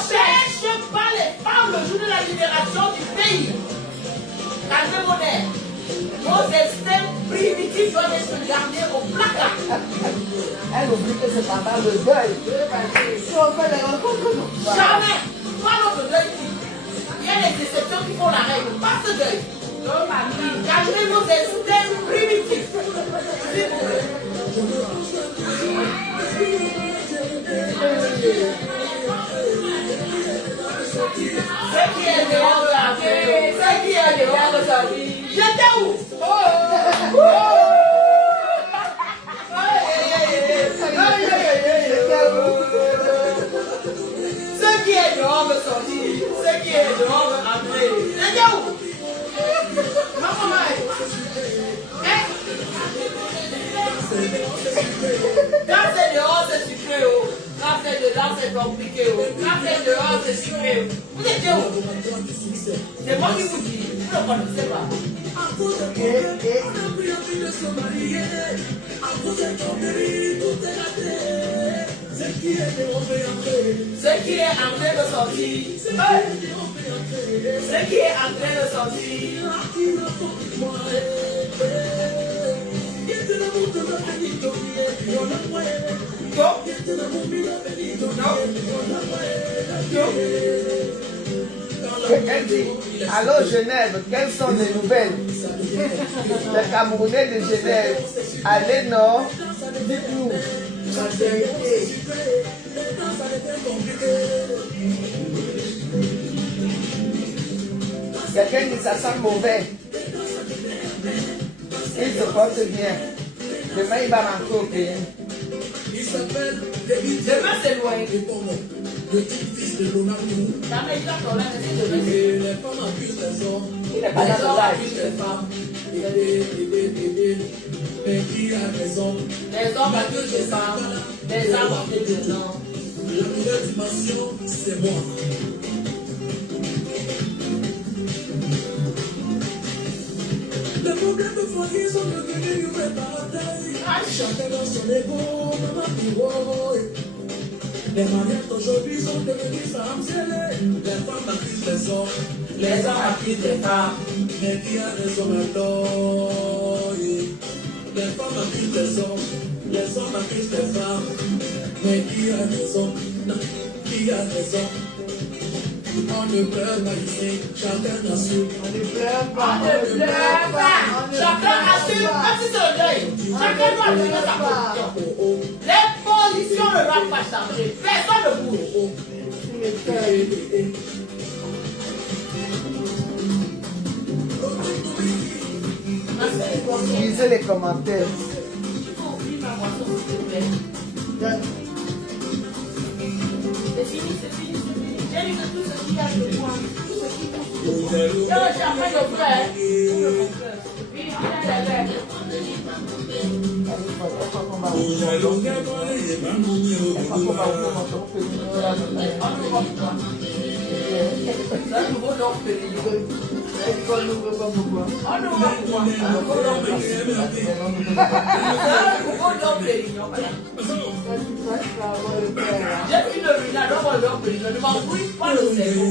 cherche pas les femmes le jour de la libération du pays. Calmez-vous. Nos instincts primitifs doivent être gardés au placard. Elle oublie que c'est pendant le deuil. Si on fait les rencontres, non. Jamais. Pas notre deuil. Il y a des exceptions qui font la règle. Pas ce deuil. Gardez nos instincts primitifs. S'il vous plaît. Ce qui est dehors de la vie, ce qui est dehors de sa vie. J'étais où? Ce qui est dehors me sortir, ce qui est dehors me rentrer. J'étais où? Maman, quand c'est dehors, c'est sucré. Quand c'est dedans, c'est compliqué. Quand c'est dehors, c'est sucré. Vous étiez où? C'est moi qui vous dis. Vous ne connaissez pas. Ce qui est en train de sortir. Ce qui est en train de sortir. Elle dit, allô Genève, quelles sont les nouvelles? Les Camerounais de Genève, allez non, dites-nous. Quelqu'un dit ça sent mauvais. Il se porte bien. Demain il va rentrer au pays. Demain c'est loin. Le petit fils de Ronaldo. Les femmes accusent les hommes. Il n'est pas dans le accusent les femmes. Mais qui a raison? Les hommes accusent les femmes. Les femmes accusent les hommes. La nouvelle dimension, c'est moi. Les problèmes de famille sont devenus une vraie bataille. Chacun dans son égo, maman pour. Les mariages d'aujourd'hui sont devenus femmes zélées. Les femmes accusent les hommes. Les hommes accusent les femmes. Mais qui a raison maintenant? Les femmes accusent les hommes. Les hommes accusent les femmes. Mais qui a raison? Qui a raison? On ne pleure pas ici, chacun assume. On ne pleure pas. On ne pleure pas. Chacun assume. Même si c'est le deuil. Chacun doit assumer sa position. Les positions ne doivent pas changer. Personne ne bouge. Lisez les commentaires. C'est fini, c'est fini, c'est fini. J'ai lu que tout ce qu'il y a de moi, tout ce qui bouge. J'ai appris le frère. C'est un nouveau nom périllon. On n'ouvre pas pourquoi. On n'ouvre pas pourquoi. Un nouveau nom périllon. J'ai vu le ruinage, on va le périllon. Ne m'embrouille pas le cerveau.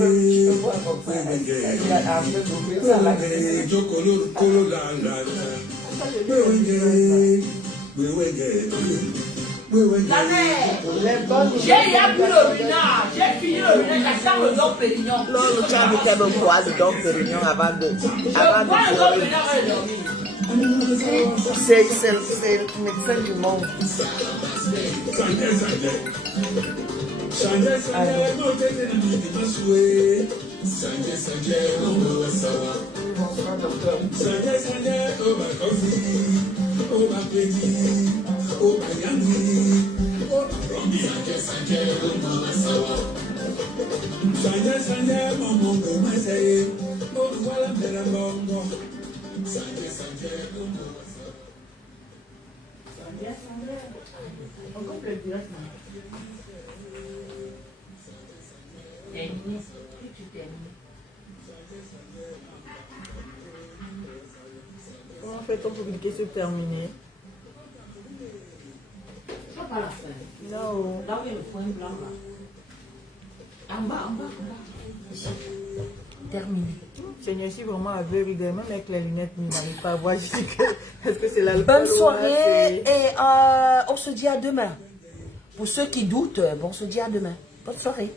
J'ai appris le ruinage. J'ai fini le ruinage. J'attends le don périllon. Non, le chat de Kevin boit le don pérignon avant de c'est le médecin du monde. Comment fait-on pour une question terminée? C'est pas la fin. Non. Là où il y a le point blanc là. En bas, en bas, en bas. Ici. Terminé. Seigneur, si vraiment aveugle, même avec les lunettes, il n'arrive pas à voir. Je dis que, est-ce que c'est la Bonne soirée et on se dit à demain. Pour ceux qui doutent, on se dit à demain. Bonne soirée.